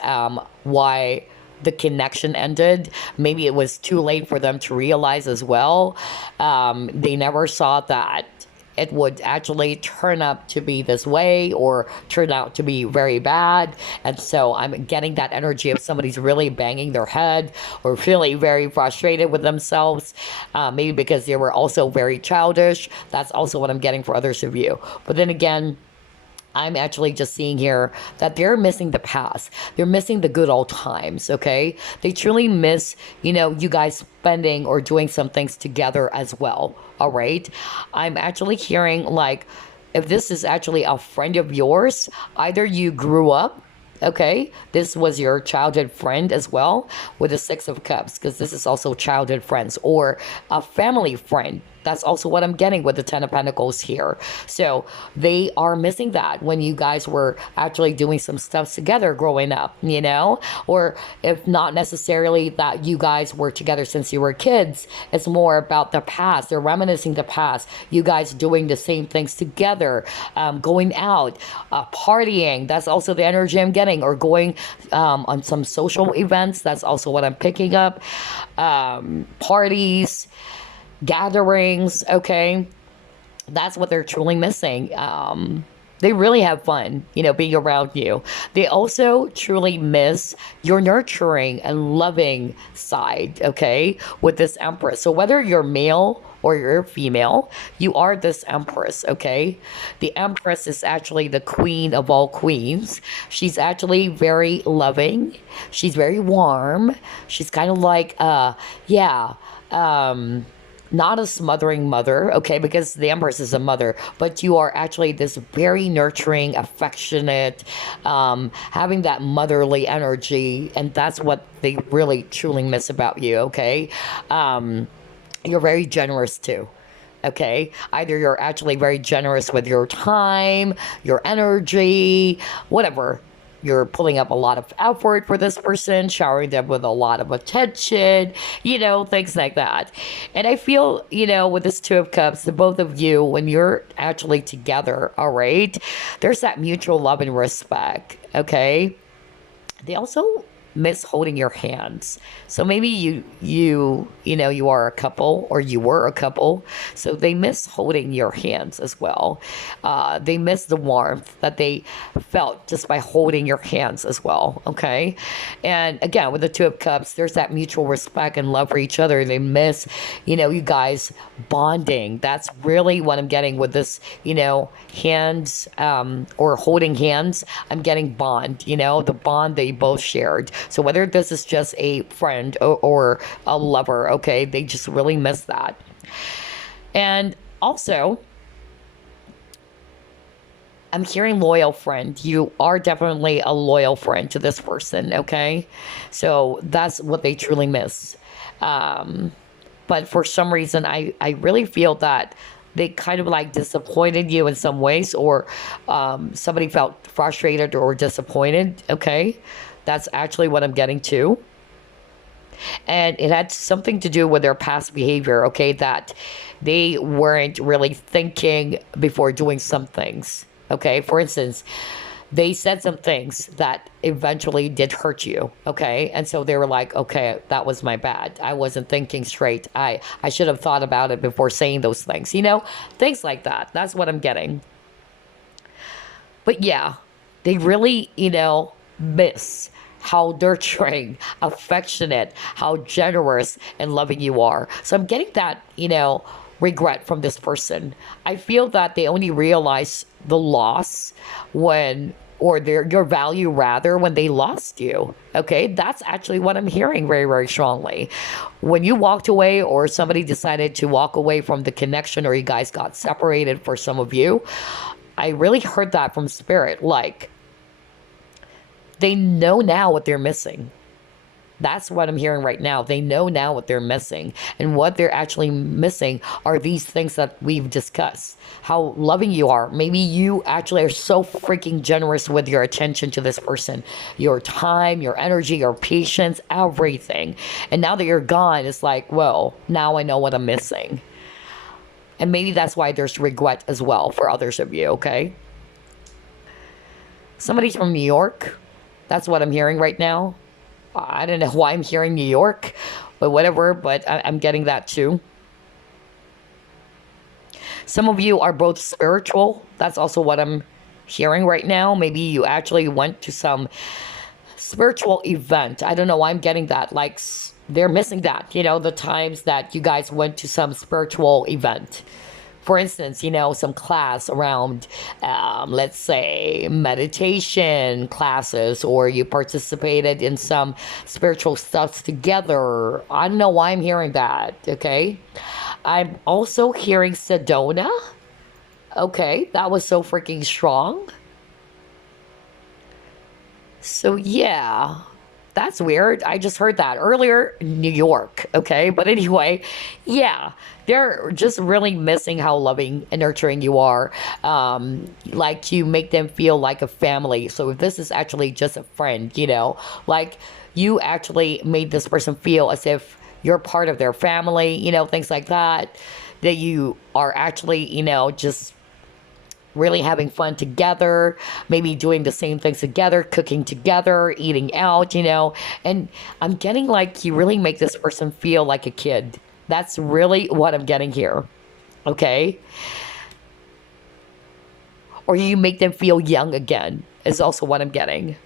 why the connection ended. Maybe it was too late for them to realize as well. They never saw that it would actually turn up to be this way, or turn out to be very bad. And so I'm getting that energy of somebody's really banging their head, or really very frustrated with themselves, maybe because they were also very childish. That's also what I'm getting for others of you. But then again, I'm actually just seeing here that they're missing the past. They're missing the good old times, okay? They truly miss, you guys spending or doing some things together as well, all right? I'm actually hearing, like, if this is actually a friend of yours, either you grew up, okay, this was your childhood friend as well, with the 6 of Cups, because this is also childhood friends, or a family friend. That's also what I'm getting with the 10 of Pentacles here. So they are missing that when you guys were actually doing some stuff together growing up, or if not necessarily that you guys were together since you were kids, it's more about the past. They're reminiscing the past, you guys doing the same things together, going out, partying. That's also the energy I'm getting, or going on some social events. That's also what I'm picking up. Parties, gatherings, okay? That's what they're truly missing. They really have fun, being around you. They also truly miss your nurturing and loving side, okay, with this Empress. So whether you're male or you're female, you are this Empress, okay? The Empress is actually the queen of all queens. She's actually very loving. She's very warm. She's kind of like, not a smothering mother, okay, because the Empress is a mother, but you are actually this very nurturing, affectionate, having that motherly energy, and that's what they really truly miss about you, okay? You're very generous too. Okay, either you're actually very generous with your time, your energy, whatever. You're pulling up a lot of effort for this person, showering them with a lot of attention, things like that. And I feel, with this 2 of Cups, the both of you, when you're actually together, all right, there's that mutual love and respect, okay? They also miss holding your hands. So maybe you are a couple, or you were a couple, so they miss holding your hands as well. They miss the warmth that they felt just by holding your hands as well, okay? And again, with the 2 of Cups, there's that mutual respect and love for each other. They miss, you guys bonding. That's really what I'm getting with this, hands, or holding hands. I'm getting bond, the bond that you both shared. So whether this is just a friend or a lover, okay, they just really miss that. And also, I'm hearing loyal friend. You are definitely a loyal friend to this person, okay? So that's what they truly miss. Um, but for some reason, I really feel that they kind of like disappointed you in some ways, or somebody felt frustrated or disappointed, okay? That's actually what I'm getting to. And it had something to do with their past behavior, okay? That they weren't really thinking before doing some things, okay? For instance, they said some things that eventually did hurt you, okay? And so they were like, okay, that was my bad. I wasn't thinking straight. I should have thought about it before saying those things, things like that. That's what I'm getting. But yeah, they really, miss how nurturing, affectionate, how generous and loving you are. So I'm getting that, regret from this person. I feel that they only realize the loss when, or your value rather, when they lost you. Okay, that's actually what I'm hearing very, very strongly. When you walked away, or somebody decided to walk away from the connection, or you guys got separated for some of you, I really heard that from spirit. Like, they know now what they're missing. That's what I'm hearing right now. They know now what they're missing. And what they're actually missing are these things that we've discussed. How loving you are. Maybe you actually are so freaking generous with your attention to this person. Your time, your energy, your patience, everything. And now that you're gone, it's like, well, now I know what I'm missing. And maybe that's why there's regret as well for others of you, okay? Somebody's from New York. That's what I'm hearing right now. I don't know why I'm hearing New York, but whatever, but I'm getting that too. Some of you are both spiritual. That's also what I'm hearing right now. Maybe you actually went to some spiritual event. I don't know why I'm getting that. Like, they're missing that, the times that you guys went to some spiritual event. For instance, some class around, let's say, meditation classes, or you participated in some spiritual stuff together. I don't know why I'm hearing that, okay? I'm also hearing Sedona. Okay, that was so freaking strong. So, yeah. That's weird. I just heard that earlier, New York. Okay. But anyway, yeah, they're just really missing how loving and nurturing you are. Like, you make them feel like a family. So if this is actually just a friend, like, you actually made this person feel as if you're part of their family, things like that, that you are actually, just really having fun together, maybe doing the same things together, cooking together, eating out, and I'm getting like you really make this person feel like a kid. That's really what I'm getting here, okay? Or you make them feel young again is also what I'm getting.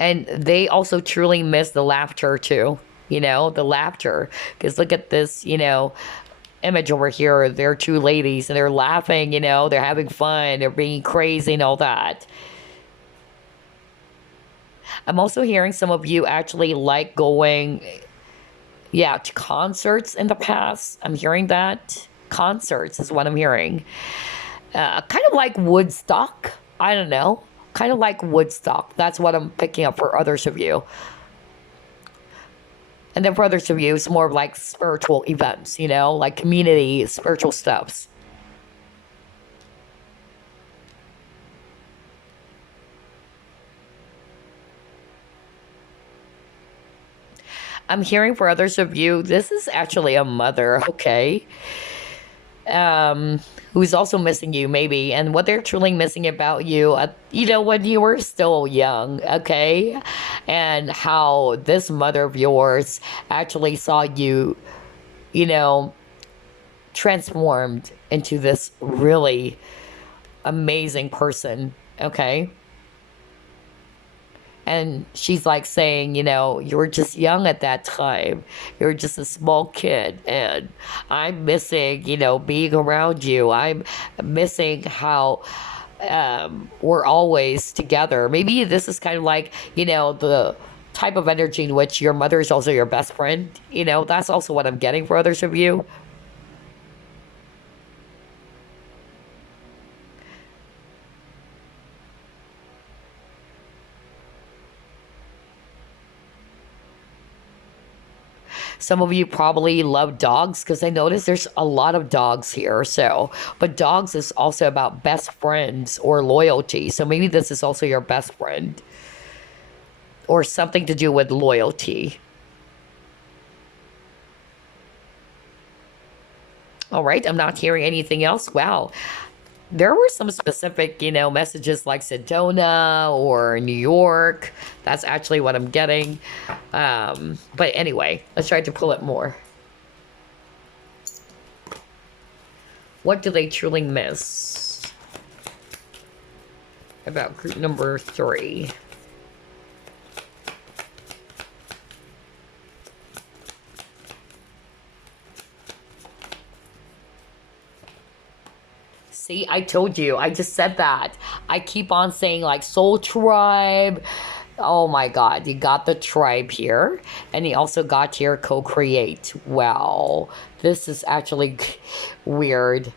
And they also truly miss the laughter too, the laughter, because look at this, image over here. They're two ladies and they're laughing, they're having fun, they're being crazy and all that. I'm also hearing some of you actually like going, to concerts in the past. I'm hearing that. Concerts is what I'm hearing. Kind of like Woodstock. I don't know. Kind of like Woodstock. That's what I'm picking up for others of you. And then for others of you, it's more of like spiritual events, like community, spiritual stuffs. I'm hearing for others of you, this is actually a mother, okay? Who's also missing you, maybe, and what they're truly missing about you, when you were still young, okay? And how this mother of yours actually saw you, transformed into this really amazing person, okay? And she's like saying, you were just young at that time. You were just a small kid. And I'm missing, being around you. I'm missing how we're always together. Maybe this is kind of like, the type of energy in which your mother is also your best friend. That's also what I'm getting for others of you. Some of you probably love dogs because I notice there's a lot of dogs here. So, but dogs is also about best friends or loyalty. So maybe this is also your best friend or something to do with loyalty. All right, I'm not hearing anything else. Wow. There were some specific, messages like Sedona or New York. That's actually what I'm getting. But anyway, let's try to pull it more. What do they truly miss about group number 3? See, I told you. I just said that. I keep on saying like soul tribe. Oh my God, you got the tribe here. And he also got here co-create. Wow. This is actually weird.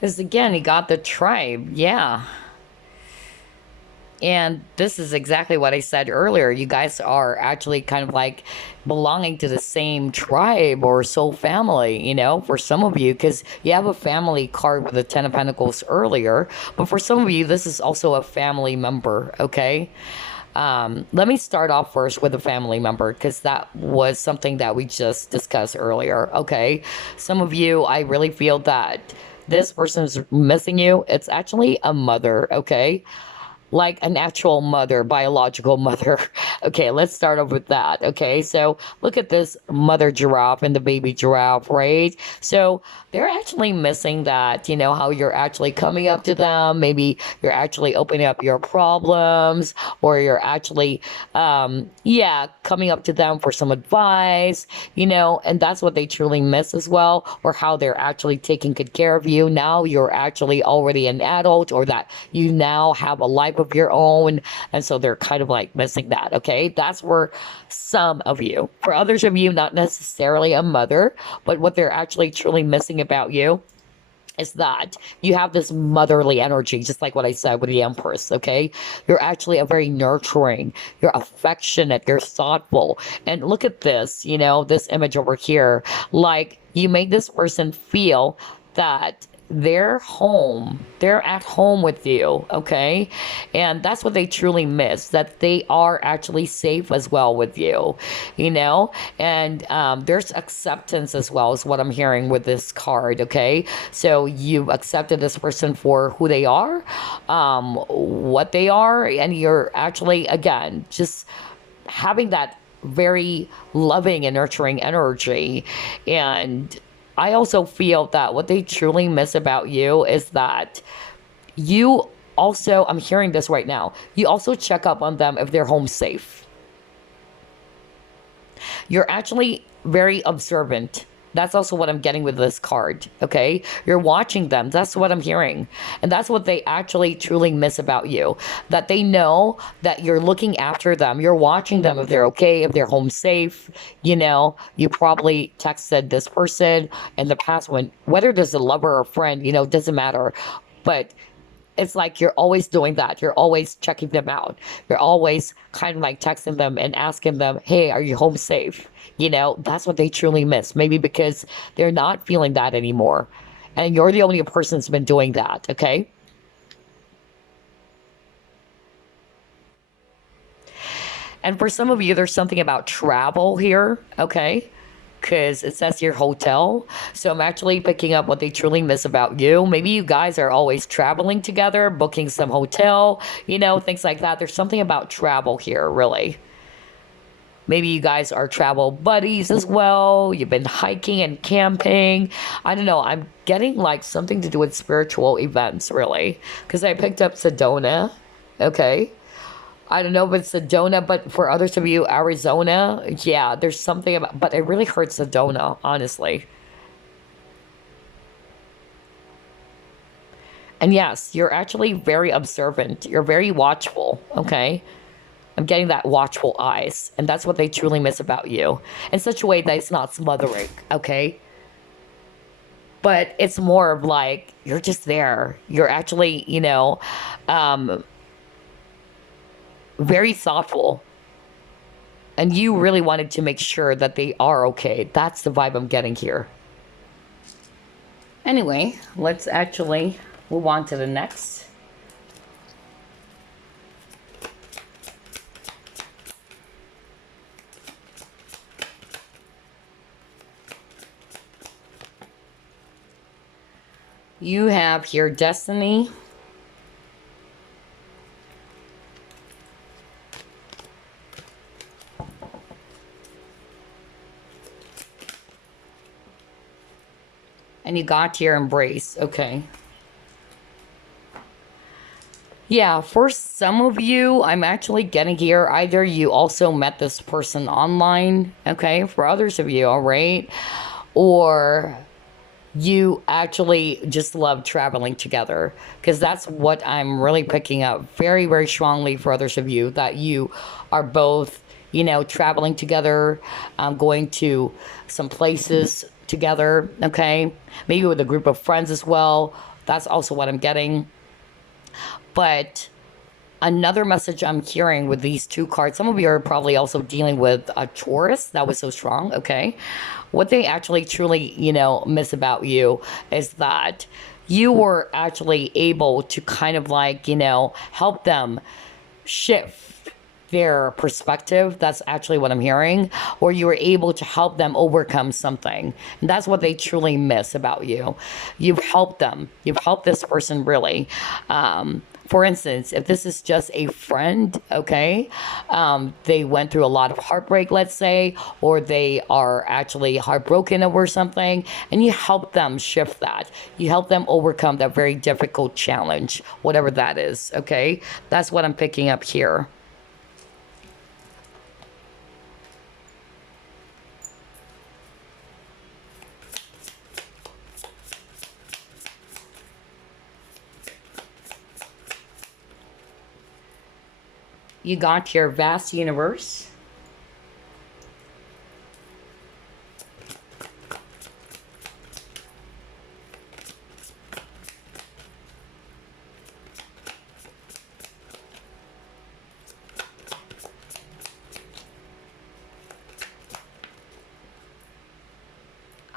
Because again, he got the tribe. Yeah. And this is exactly what I said earlier. You guys are actually kind of like belonging to the same tribe or soul family, for some of you, because you have a family card with the Ten of Pentacles earlier. But for some of you, this is also a family member, okay? Let me start off first with a family member because that was something that we just discussed earlier, okay? Some of you, I really feel that this person is missing you. It's actually a mother, okay? Like an actual mother, biological mother. Okay, let's start off with that. Okay, so look at this mother giraffe and the baby giraffe, right? So they're actually missing that, how you're actually coming up to them. Maybe you're actually opening up your problems, or you're actually, coming up to them for some advice, and that's what they truly miss as well, or how they're actually taking good care of you. Now you're actually already an adult, or that you now have a life of your own, and so they're kind of like missing that. Okay, that's for some of you. For others of you, not necessarily a mother, but what they're actually truly missing about you is that you have this motherly energy, just like what I said with the Empress, okay? You're actually a very nurturing, you're affectionate, you're thoughtful. And look at this, this image over here. Like, you make this person feel that they're at home with you, okay? And that's what they truly miss, that they are actually safe as well with you, and there's acceptance as well, is what I'm hearing with this card, okay? So you've accepted this person for who they are, what they are, and you're actually, again, just having that very loving and nurturing energy. And I also feel that what they truly miss about you is that you also, I'm hearing this right now, you also check up on them if they're home safe. You're actually very observant. That's also what I'm getting with this card, okay? You're watching them. That's what I'm hearing. And that's what they actually truly miss about you. That they know that you're looking after them. You're watching them if they're okay, if they're home safe. You probably texted this person in the past, when, whether there's a lover or friend, doesn't matter. But it's like you're always doing that. You're always checking them out. You're always kind of like texting them and asking them, hey, are you home safe? That's what they truly miss. Maybe because they're not feeling that anymore. And you're the only person that's been doing that, okay? And for some of you, there's something about travel here, okay? Because it says your hotel. So I'm actually picking up what they truly miss about you. Maybe you guys are always traveling together, booking some hotel, things like that. There's something about travel here, really. Maybe you guys are travel buddies as well. You've been hiking and camping. I don't know. I'm getting like something to do with spiritual events, really. Because I picked up Sedona. Okay. I don't know if it's Sedona, but for others of you, Arizona, yeah, there's something about, but it really hurts Sedona, honestly. And yes, you're actually very observant. You're very watchful, okay? I'm getting that watchful eyes. And that's what they truly miss about you. In such a way that it's not smothering, okay? But it's more of like, you're just there. You're actually, um, very thoughtful. And you really wanted to make sure that they are okay. That's the vibe I'm getting here. Anyway, let's actually move on to the next. You have here Destiny. And you got your Embrace. Okay. Yeah, for some of you, I'm actually getting here. Either you also met this person online, okay? For others of you, all right? Or you actually just love traveling together, because that's what I'm really picking up very, very strongly for others of you, that you are both, traveling together, going to some places together, okay? Maybe with a group of friends as well. That's also what I'm getting. But another message I'm hearing with these two cards, some of you are probably also dealing with a Taurus. That was so strong, okay? What they actually truly, miss about you is that you were actually able to kind of like, help them shift their perspective. That's actually what I'm hearing. Or you were able to help them overcome something. And that's what they truly miss about you. You've helped them. You've helped this person really. For instance, if this is just a friend, okay, they went through a lot of heartbreak, let's say, or they are actually heartbroken over something, and you help them shift that. You help them overcome that very difficult challenge, whatever that is, okay? That's what I'm picking up here. You got your vast universe.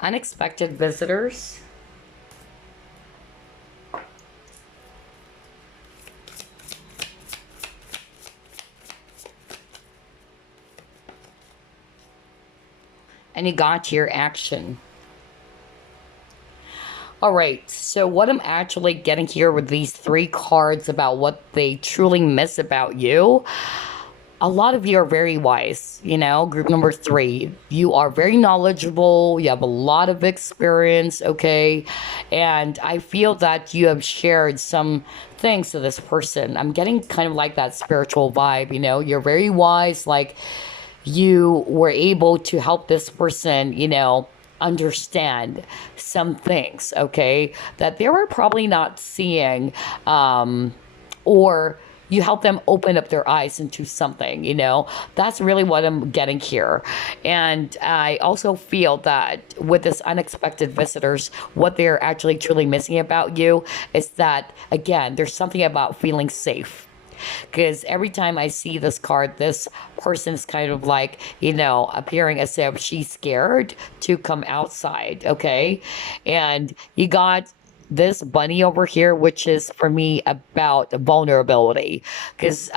Unexpected visitors. And you got your action. All right, so what I'm actually getting here with these three cards about what they truly miss about you, a lot of you are very wise, group number 3. You are very knowledgeable, you have a lot of experience, okay? And I feel that you have shared some things to this person. I'm getting kind of like that spiritual vibe, you're very wise, like you were able to help this person, understand some things, okay, that they were probably not seeing, or you help them open up their eyes into something, that's really what I'm getting here. And I also feel that with this unexpected visitors, what they're actually truly missing about you is that, again, there's something about feeling safe. Because every time I see this card, this person's kind of like, appearing as if she's scared to come outside, okay? And you got this bunny over here, which is for me about vulnerability. Because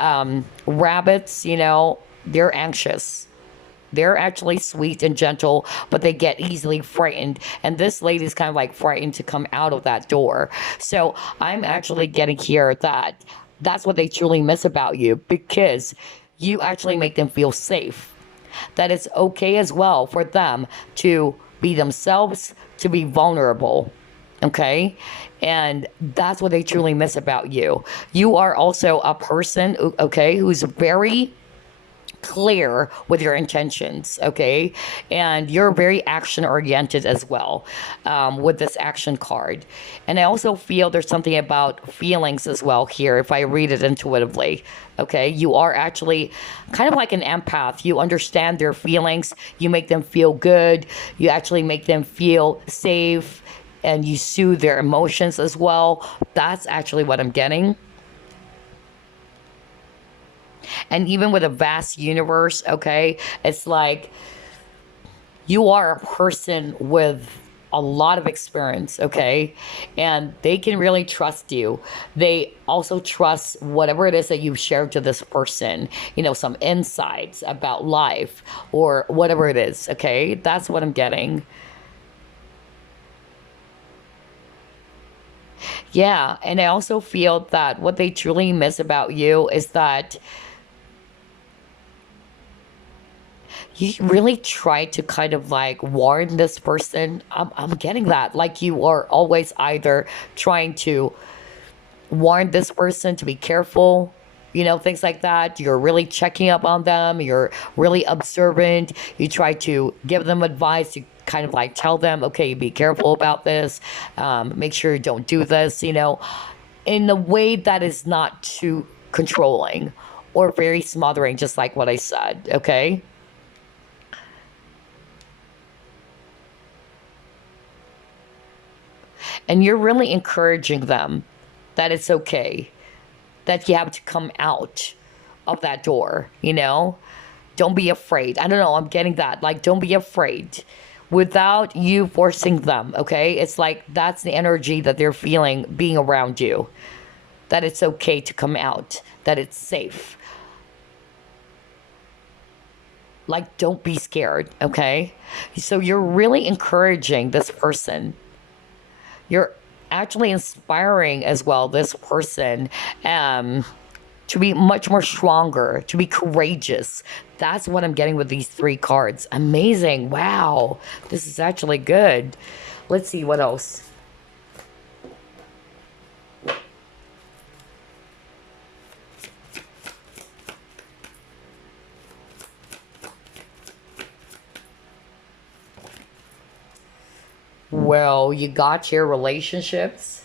rabbits, they're anxious. They're actually sweet and gentle, but they get easily frightened. And this lady's kind of like frightened to come out of that door. So I'm actually getting here that that's what they truly miss about you, because you actually make them feel safe. That it's okay as well for them to be themselves, to be vulnerable. Okay? And that's what they truly miss about you. You are also a person, okay, who's very clear with your intentions, okay? And you're very action oriented as well, with this action card. And I also feel there's something about feelings as well here, if I read it intuitively, okay? You are actually kind of like an empath. You understand their feelings, you make them feel good, you actually make them feel safe, and you soothe their emotions as well. That's actually what I'm getting. And even with a vast universe, okay, it's like you are a person with a lot of experience, okay? And they can really trust you. They also trust whatever it is that you've shared to this person, you know, some insights about life or whatever it is, okay? That's what I'm getting. Yeah, and I also feel that what they truly miss about you is that you really try to kind of like warn this person. I'm getting that. Like you are always either trying to warn this person to be careful, you know, things like that. You're really checking up on them. You're really observant. You try to give them advice. You kind of like tell them, okay, be careful about this. Make sure you don't do this, you know, in a way that is not too controlling or very smothering, just like what I said, okay? And you're really encouraging them that it's okay, that you have to come out of that door, you know? Don't be afraid. I don't know, I'm getting that. Like, don't be afraid without you forcing them, okay? It's like that's the energy that they're feeling being around you, that it's okay to come out, that it's safe. Like, don't be scared, okay? So you're really encouraging this person. You're actually inspiring as well this person, um, to be much more stronger, to be courageous. That's what I'm getting with these three cards. Amazing. Wow. This is actually good. Let's see what else. Well, you got your relationships.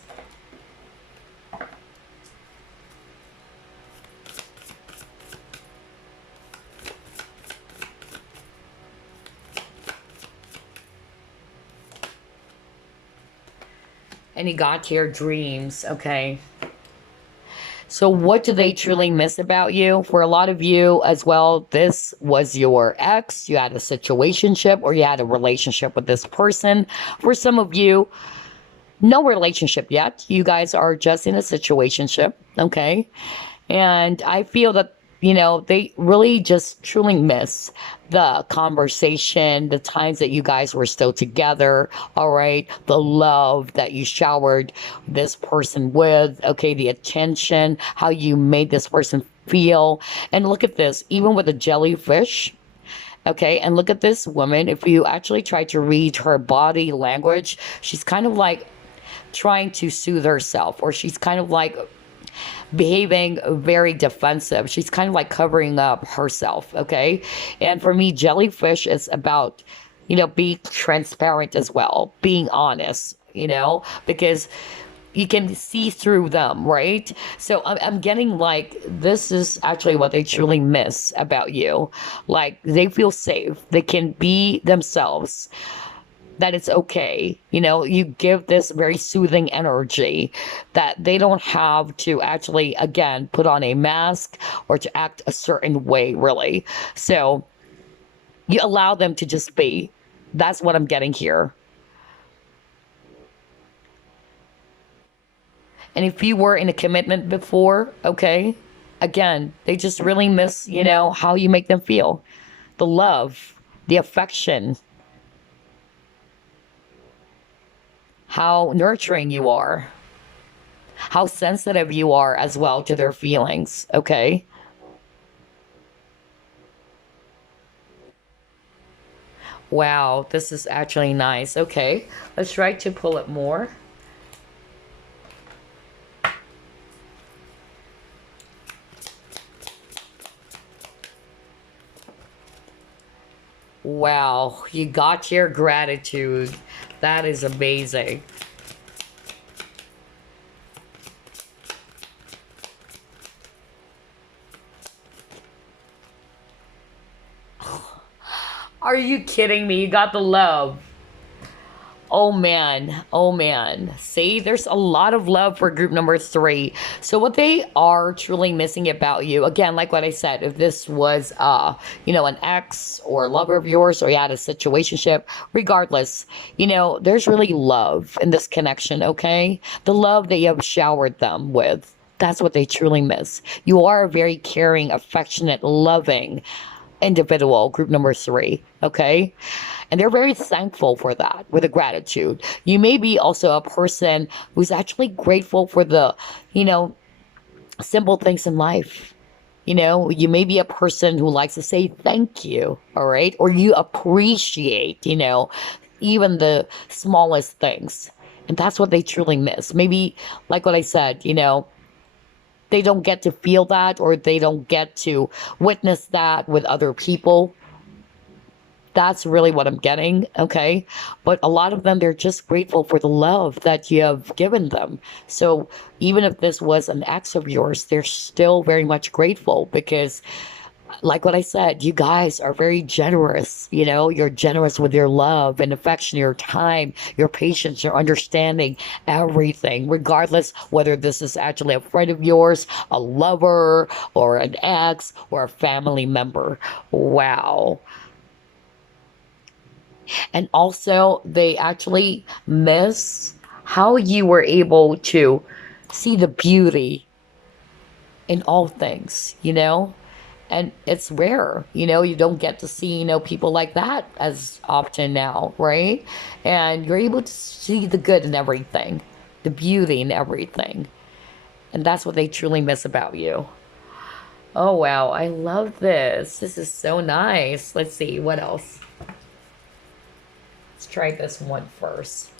And you got your dreams, okay? So, what do they truly miss about you? For a lot of you as well, this was your ex, you had a situationship, or you had a relationship with this person. For some of you, no relationship yet. You guys are just in a situationship, okay? And I feel that, you know, they really just truly miss the conversation, the times that you guys were still together, all right? The love that you showered this person with, okay? The attention, how you made this person feel. And look at this, even with a jellyfish. Okay, and look at this woman. If you actually try to read her body language, she's kind of like trying to soothe herself, or she's kind of like behaving very defensive. She's kind of like covering up herself, okay? And for me, jellyfish is about, you know, being transparent as well, being honest, you know, because you can see through them, right? So I'm getting like this is actually what they truly miss about you. Like they feel safe, they can be themselves, that it's okay. You know, you give this very soothing energy that they don't have to actually, again, put on a mask or to act a certain way, really. So you allow them to just be. That's what I'm getting here. And if you were in a commitment before, okay, again, they just really miss, you know, how you make them feel, the love, the affection, how nurturing you are, how sensitive you are as well to their feelings, okay? Wow, this is actually nice. Okay, let's try to pull it more. Wow, you got your gratitude. That is amazing. Are you kidding me? You got the love. Oh man, oh man. See, there's a lot of love for group number three. So what they are truly missing about you, again, like what I said, if this was an ex or a lover of yours, or you had a situationship, regardless, there's really love in this connection, okay? The love that you have showered them with. That's what they truly miss. You are a very caring, affectionate, loving individual, group number three, okay? And they're very thankful for that with a gratitude. You may be also a person who's actually grateful for the, you know, simple things in life. You may be a person who likes to say thank you, all right? Or you appreciate, even the smallest things. And that's what they truly miss. Maybe, like what I said, they don't get to feel that, or they don't get to witness that with other people. That's really what I'm getting, okay? But a lot of them, they're just grateful for the love that you have given them. So even if this was an ex of yours, they're still very much grateful because, like what I said, you guys are very generous. You're generous with your love and affection, your time, your patience, your understanding, everything, regardless whether this is actually a friend of yours, a lover, or an ex, or a family member. Wow. And also, they actually miss how you were able to see the beauty in all things, And it's rare, you don't get to see, people like that as often now, right? And you're able to see the good in everything, the beauty in everything. And that's what they truly miss about you. Oh, wow. I love this. This is so nice. Let's see. What else? Let's try this one first.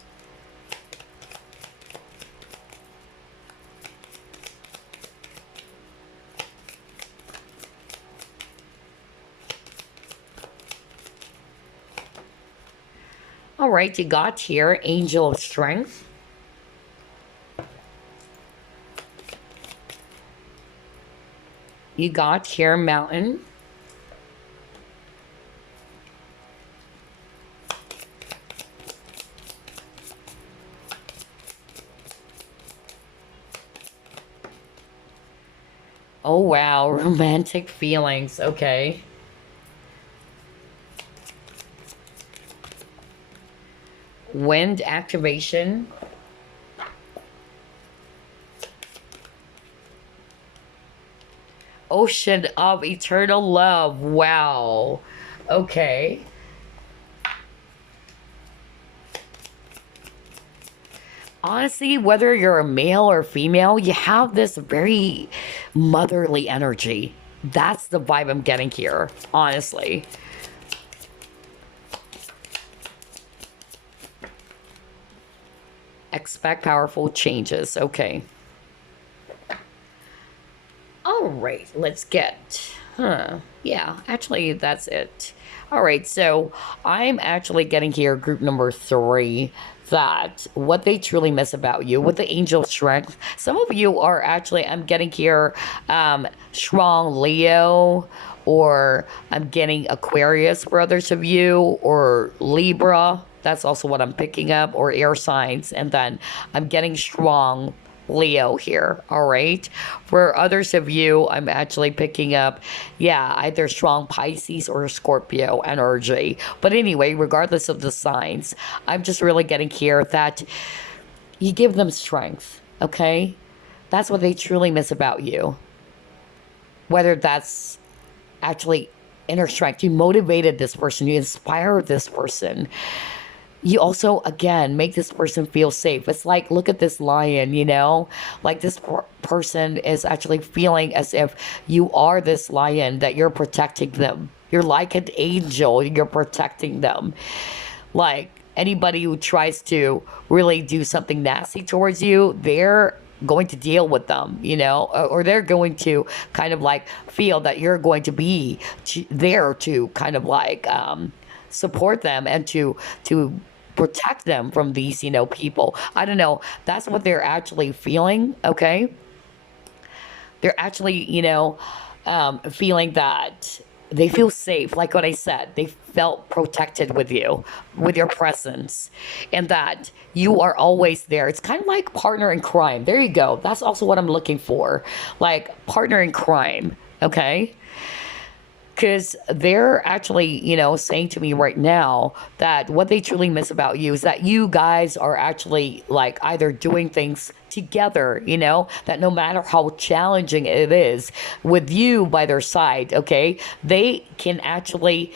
All right, you got here Angel of Strength. You got here Mountain. Oh, wow. Romantic feelings. Okay. Wind activation. Ocean of eternal love. Wow. Okay. Honestly, whether you're a male or female, you have this very motherly energy. That's the vibe I'm getting here, honestly. Expect powerful changes. Okay. All right, let's get. Yeah, actually, that's it. All right, so I'm actually getting here group number three, that what they truly miss about you with the angel strength. Some of you are actually, I'm getting here, strong Leo, or I'm getting Aquarius for others of you, or Libra. That's also what I'm picking up, or air signs. And then I'm getting strong Leo here, all right? For others of you, I'm actually picking up, yeah, either strong Pisces or Scorpio energy. But anyway, regardless of the signs, I'm just really getting here that you give them strength, okay? That's what they truly miss about you. Whether that's actually inner strength, you motivated this person, you inspired this person. You also, again, make this person feel safe. It's like, look at this lion, like this person is actually feeling as if you are this lion, that you're protecting them. You're like an angel, you're protecting them. Like anybody who tries to really do something nasty towards you, they're going to deal with them, or they're going to kind of like feel that you're going to be there to kind of like, support them and to protect them from these, people. I don't know. That's what they're actually feeling. Okay. They're actually, feeling that they feel safe. Like what I said, they felt protected with you, with your presence, and that you are always there. It's kind of like partner in crime. There you go. That's also what I'm looking for. Like partner in crime. Okay. Because they're actually, saying to me right now that what they truly miss about you is that you guys are actually like either doing things together, that no matter how challenging it is with you by their side, okay, they can actually,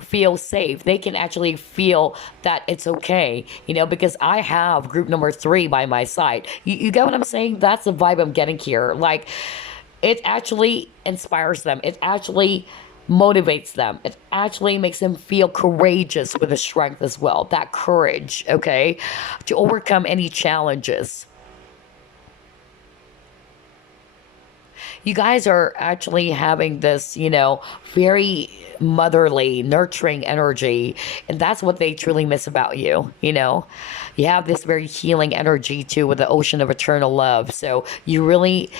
feel safe. They can actually feel that it's okay, because I have group number 3 by my side. You get what I'm saying? That's the vibe I'm getting here. Like, it actually inspires them. It actually motivates them. It actually makes them feel courageous with the strength as well. That courage, okay, to overcome any challenges. You guys are actually having this, very motherly, nurturing energy. And that's what they truly miss about you, You have this very healing energy too with the ocean of eternal love. So you really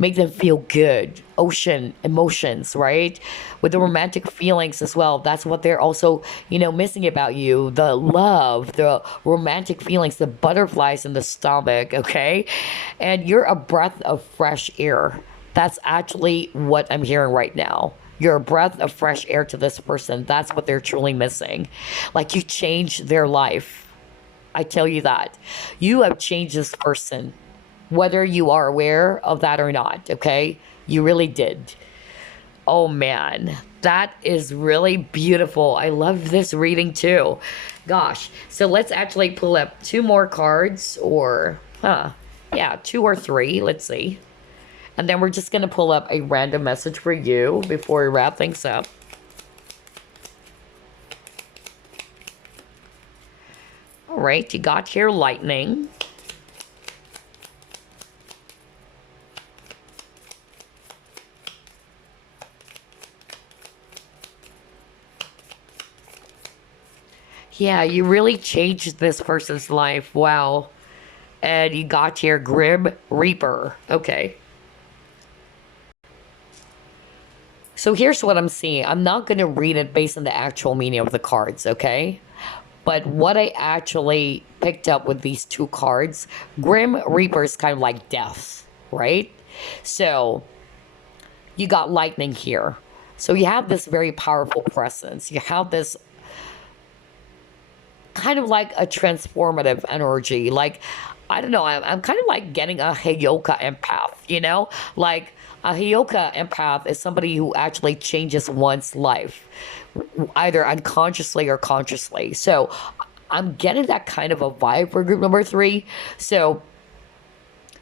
make them feel good. Ocean emotions, right? With the romantic feelings as well. That's what they're also, missing about you. The love, the romantic feelings, the butterflies in the stomach, okay? And you're a breath of fresh air. That's actually what I'm hearing right now. You're a breath of fresh air to this person. That's what they're truly missing. Like you changed their life. I tell you that. You have changed this person, whether you are aware of that or not, okay? You really did. Oh man, that is really beautiful. I love this reading too. Gosh. So let's actually pull up 2 more cards or, yeah, 2 or 3. Let's see. And then we're just going to pull up a random message for you before we wrap things up. All right, you got here lightning. Yeah, you really changed this person's life. Wow. And you got here Grim Reaper. Okay. So here's what I'm seeing. I'm not going to read it based on the actual meaning of the cards, okay? But what I actually picked up with these 2 cards, Grim Reaper is kind of like death, right? So you got lightning here. So you have this very powerful presence. You have this kind of like a transformative energy. Like, I don't know, I'm kind of like getting a Heyoka empath, Like, a Heyoka empath is somebody who actually changes one's life, either unconsciously or consciously. So I'm getting that kind of a vibe for group number 3. So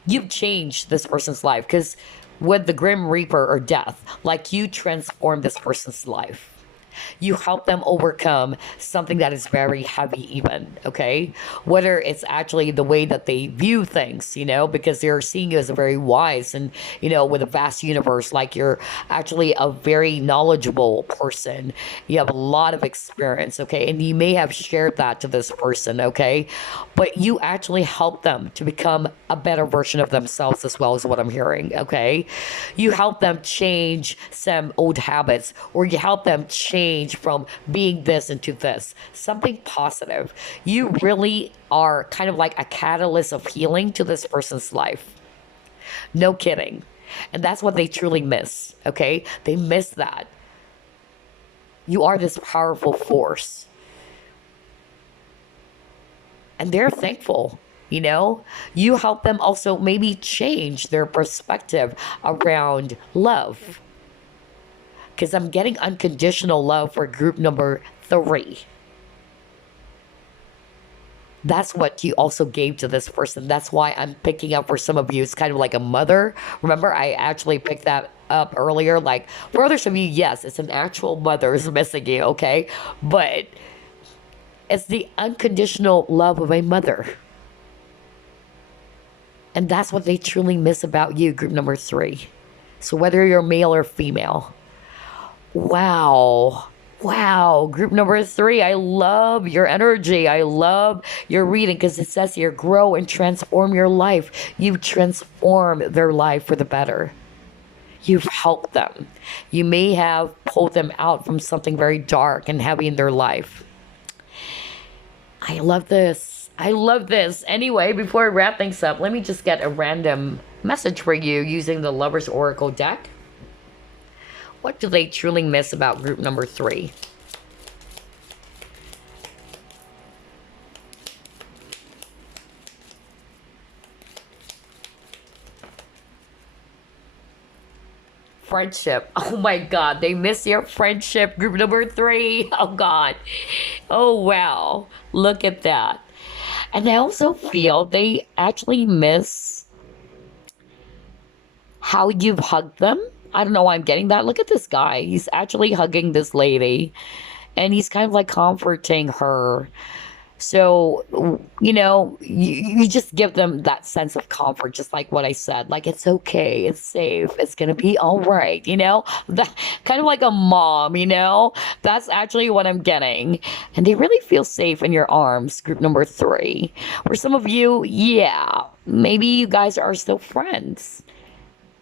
you've changed this person's life because with the Grim Reaper or death, like you transformed this person's life. You help them overcome something that is very heavy even, okay? Whether it's actually the way that they view things, because they're seeing you as a very wise and, with a vast universe, like you're actually a very knowledgeable person. You have a lot of experience, okay? And you may have shared that to this person, okay? But you actually help them to become a better version of themselves as well, as what I'm hearing, okay? You help them change some old habits, or you help them change from being this into this, something positive. You really are kind of like a catalyst of healing to this person's life. No kidding. And that's what they truly miss, okay? They miss that. You are this powerful force. And they're thankful. You help them also maybe change their perspective around love, because I'm getting unconditional love for group number 3. That's what you also gave to this person. That's why I'm picking up for some of you. It's kind of like a mother. Remember, I actually picked that up earlier. Like, for others of you, yes, it's an actual mother is missing you, okay? But it's the unconditional love of a mother. And that's what they truly miss about you, group number 3. So whether you're male or female. Wow. Wow, group number three. I love your energy. I love your reading because it says here grow and transform your life. You transform their life for the better. You've helped them. You may have pulled them out from something very dark and heavy in their life. I love this. I love this. Anyway, before I wrap things up, let me just get a random message for you using the Lover's Oracle deck. What do they truly miss about group number three? Friendship. Oh my God, they miss your friendship. Group number three. Oh God. Oh wow. Look at that. And I also feel they actually miss how you've hugged them. I don't know why I'm getting that. Look at this guy. He's actually hugging this lady and he's kind of like comforting her. So, you just give them that sense of comfort, just like what I said. Like, it's okay, it's safe, it's gonna be all right, That kind of like a mom, That's actually what I'm getting. And they really feel safe in your arms, group number three. For some of you, yeah, maybe you guys are still friends,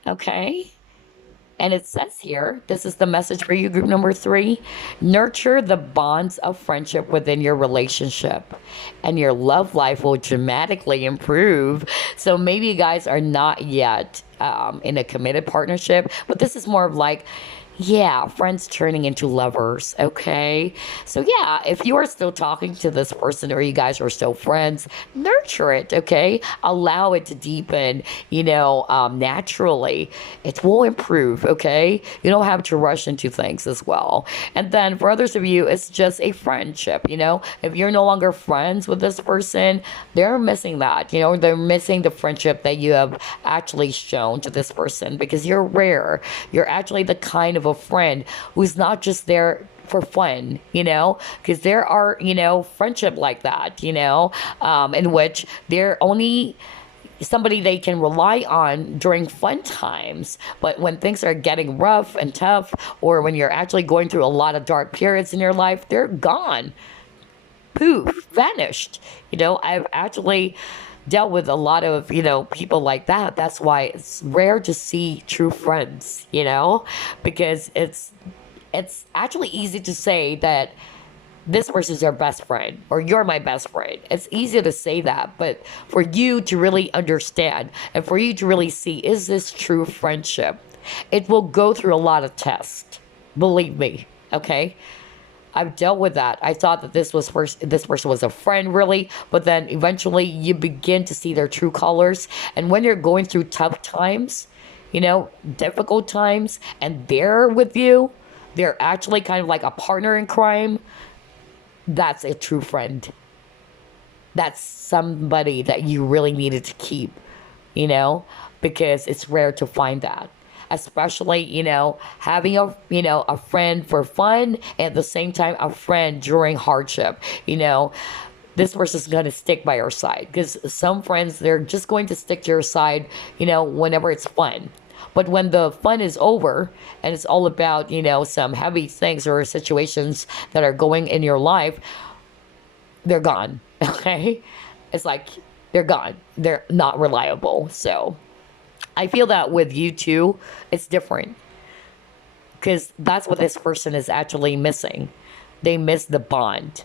okay? And it says here, this is the message for you, group number three. Nurture the bonds of friendship within your relationship, and your love life will dramatically improve. So maybe you guys are not yet in a committed partnership, but this is more of like, yeah, friends turning into lovers, okay? So yeah, if you are still talking to this person or you guys are still friends, nurture it, okay? Allow it to deepen, naturally. It will improve, okay? You don't have to rush into things as well. And then for others of you, it's just a friendship, If you're no longer friends with this person, they're missing that, They're missing the friendship that you have actually shown to this person because you're rare. You're actually the kind of a friend who's not just there for fun, because there are, friendship like that, in which they're only somebody they can rely on during fun times. But when things are getting rough and tough, or when you're actually going through a lot of dark periods in your life, they're gone. Poof, vanished. I've actually dealt with a lot of people like that. That's why it's rare to see true friends, because it's actually easy to say that this person's your best friend or you're my best friend. It's easy to say that, but for you to really understand and for you to really see, is this true friendship, it will go through a lot of tests, believe me. Okay, I've dealt with that. I thought that this person was a friend, really, but then eventually you begin to see their true colors. And when you're going through tough times, difficult times, and they're with you, they're actually kind of like a partner in crime. That's a true friend. That's somebody that you really needed to keep, because it's rare to find that, especially having a friend for fun and at the same time a friend during hardship. This person's going to stick by your side, because some friends, they're just going to stick to your side whenever it's fun. But when the fun is over and it's all about some heavy things or situations that are going in your life, they're gone. Okay, it's like they're gone, they're not reliable. So I feel that with you too, it's different, because that's what this person is actually missing. They miss the bond.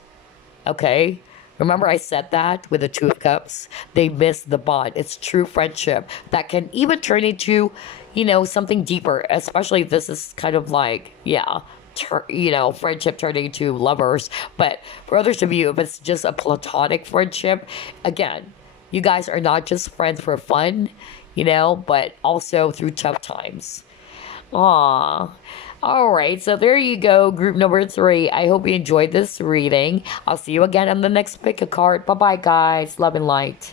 Okay? Remember I said that with the Two of Cups? They miss the bond. It's true friendship that can even turn into, something deeper, especially if this is kind of like, yeah, friendship turning into lovers. But for others of you, if it's just a platonic friendship, again, you guys are not just friends for fun, but also through tough times. Aw. All right, so there you go, group number three. I hope you enjoyed this reading. I'll see you again on the next pick a card. Bye bye, guys. Love and light.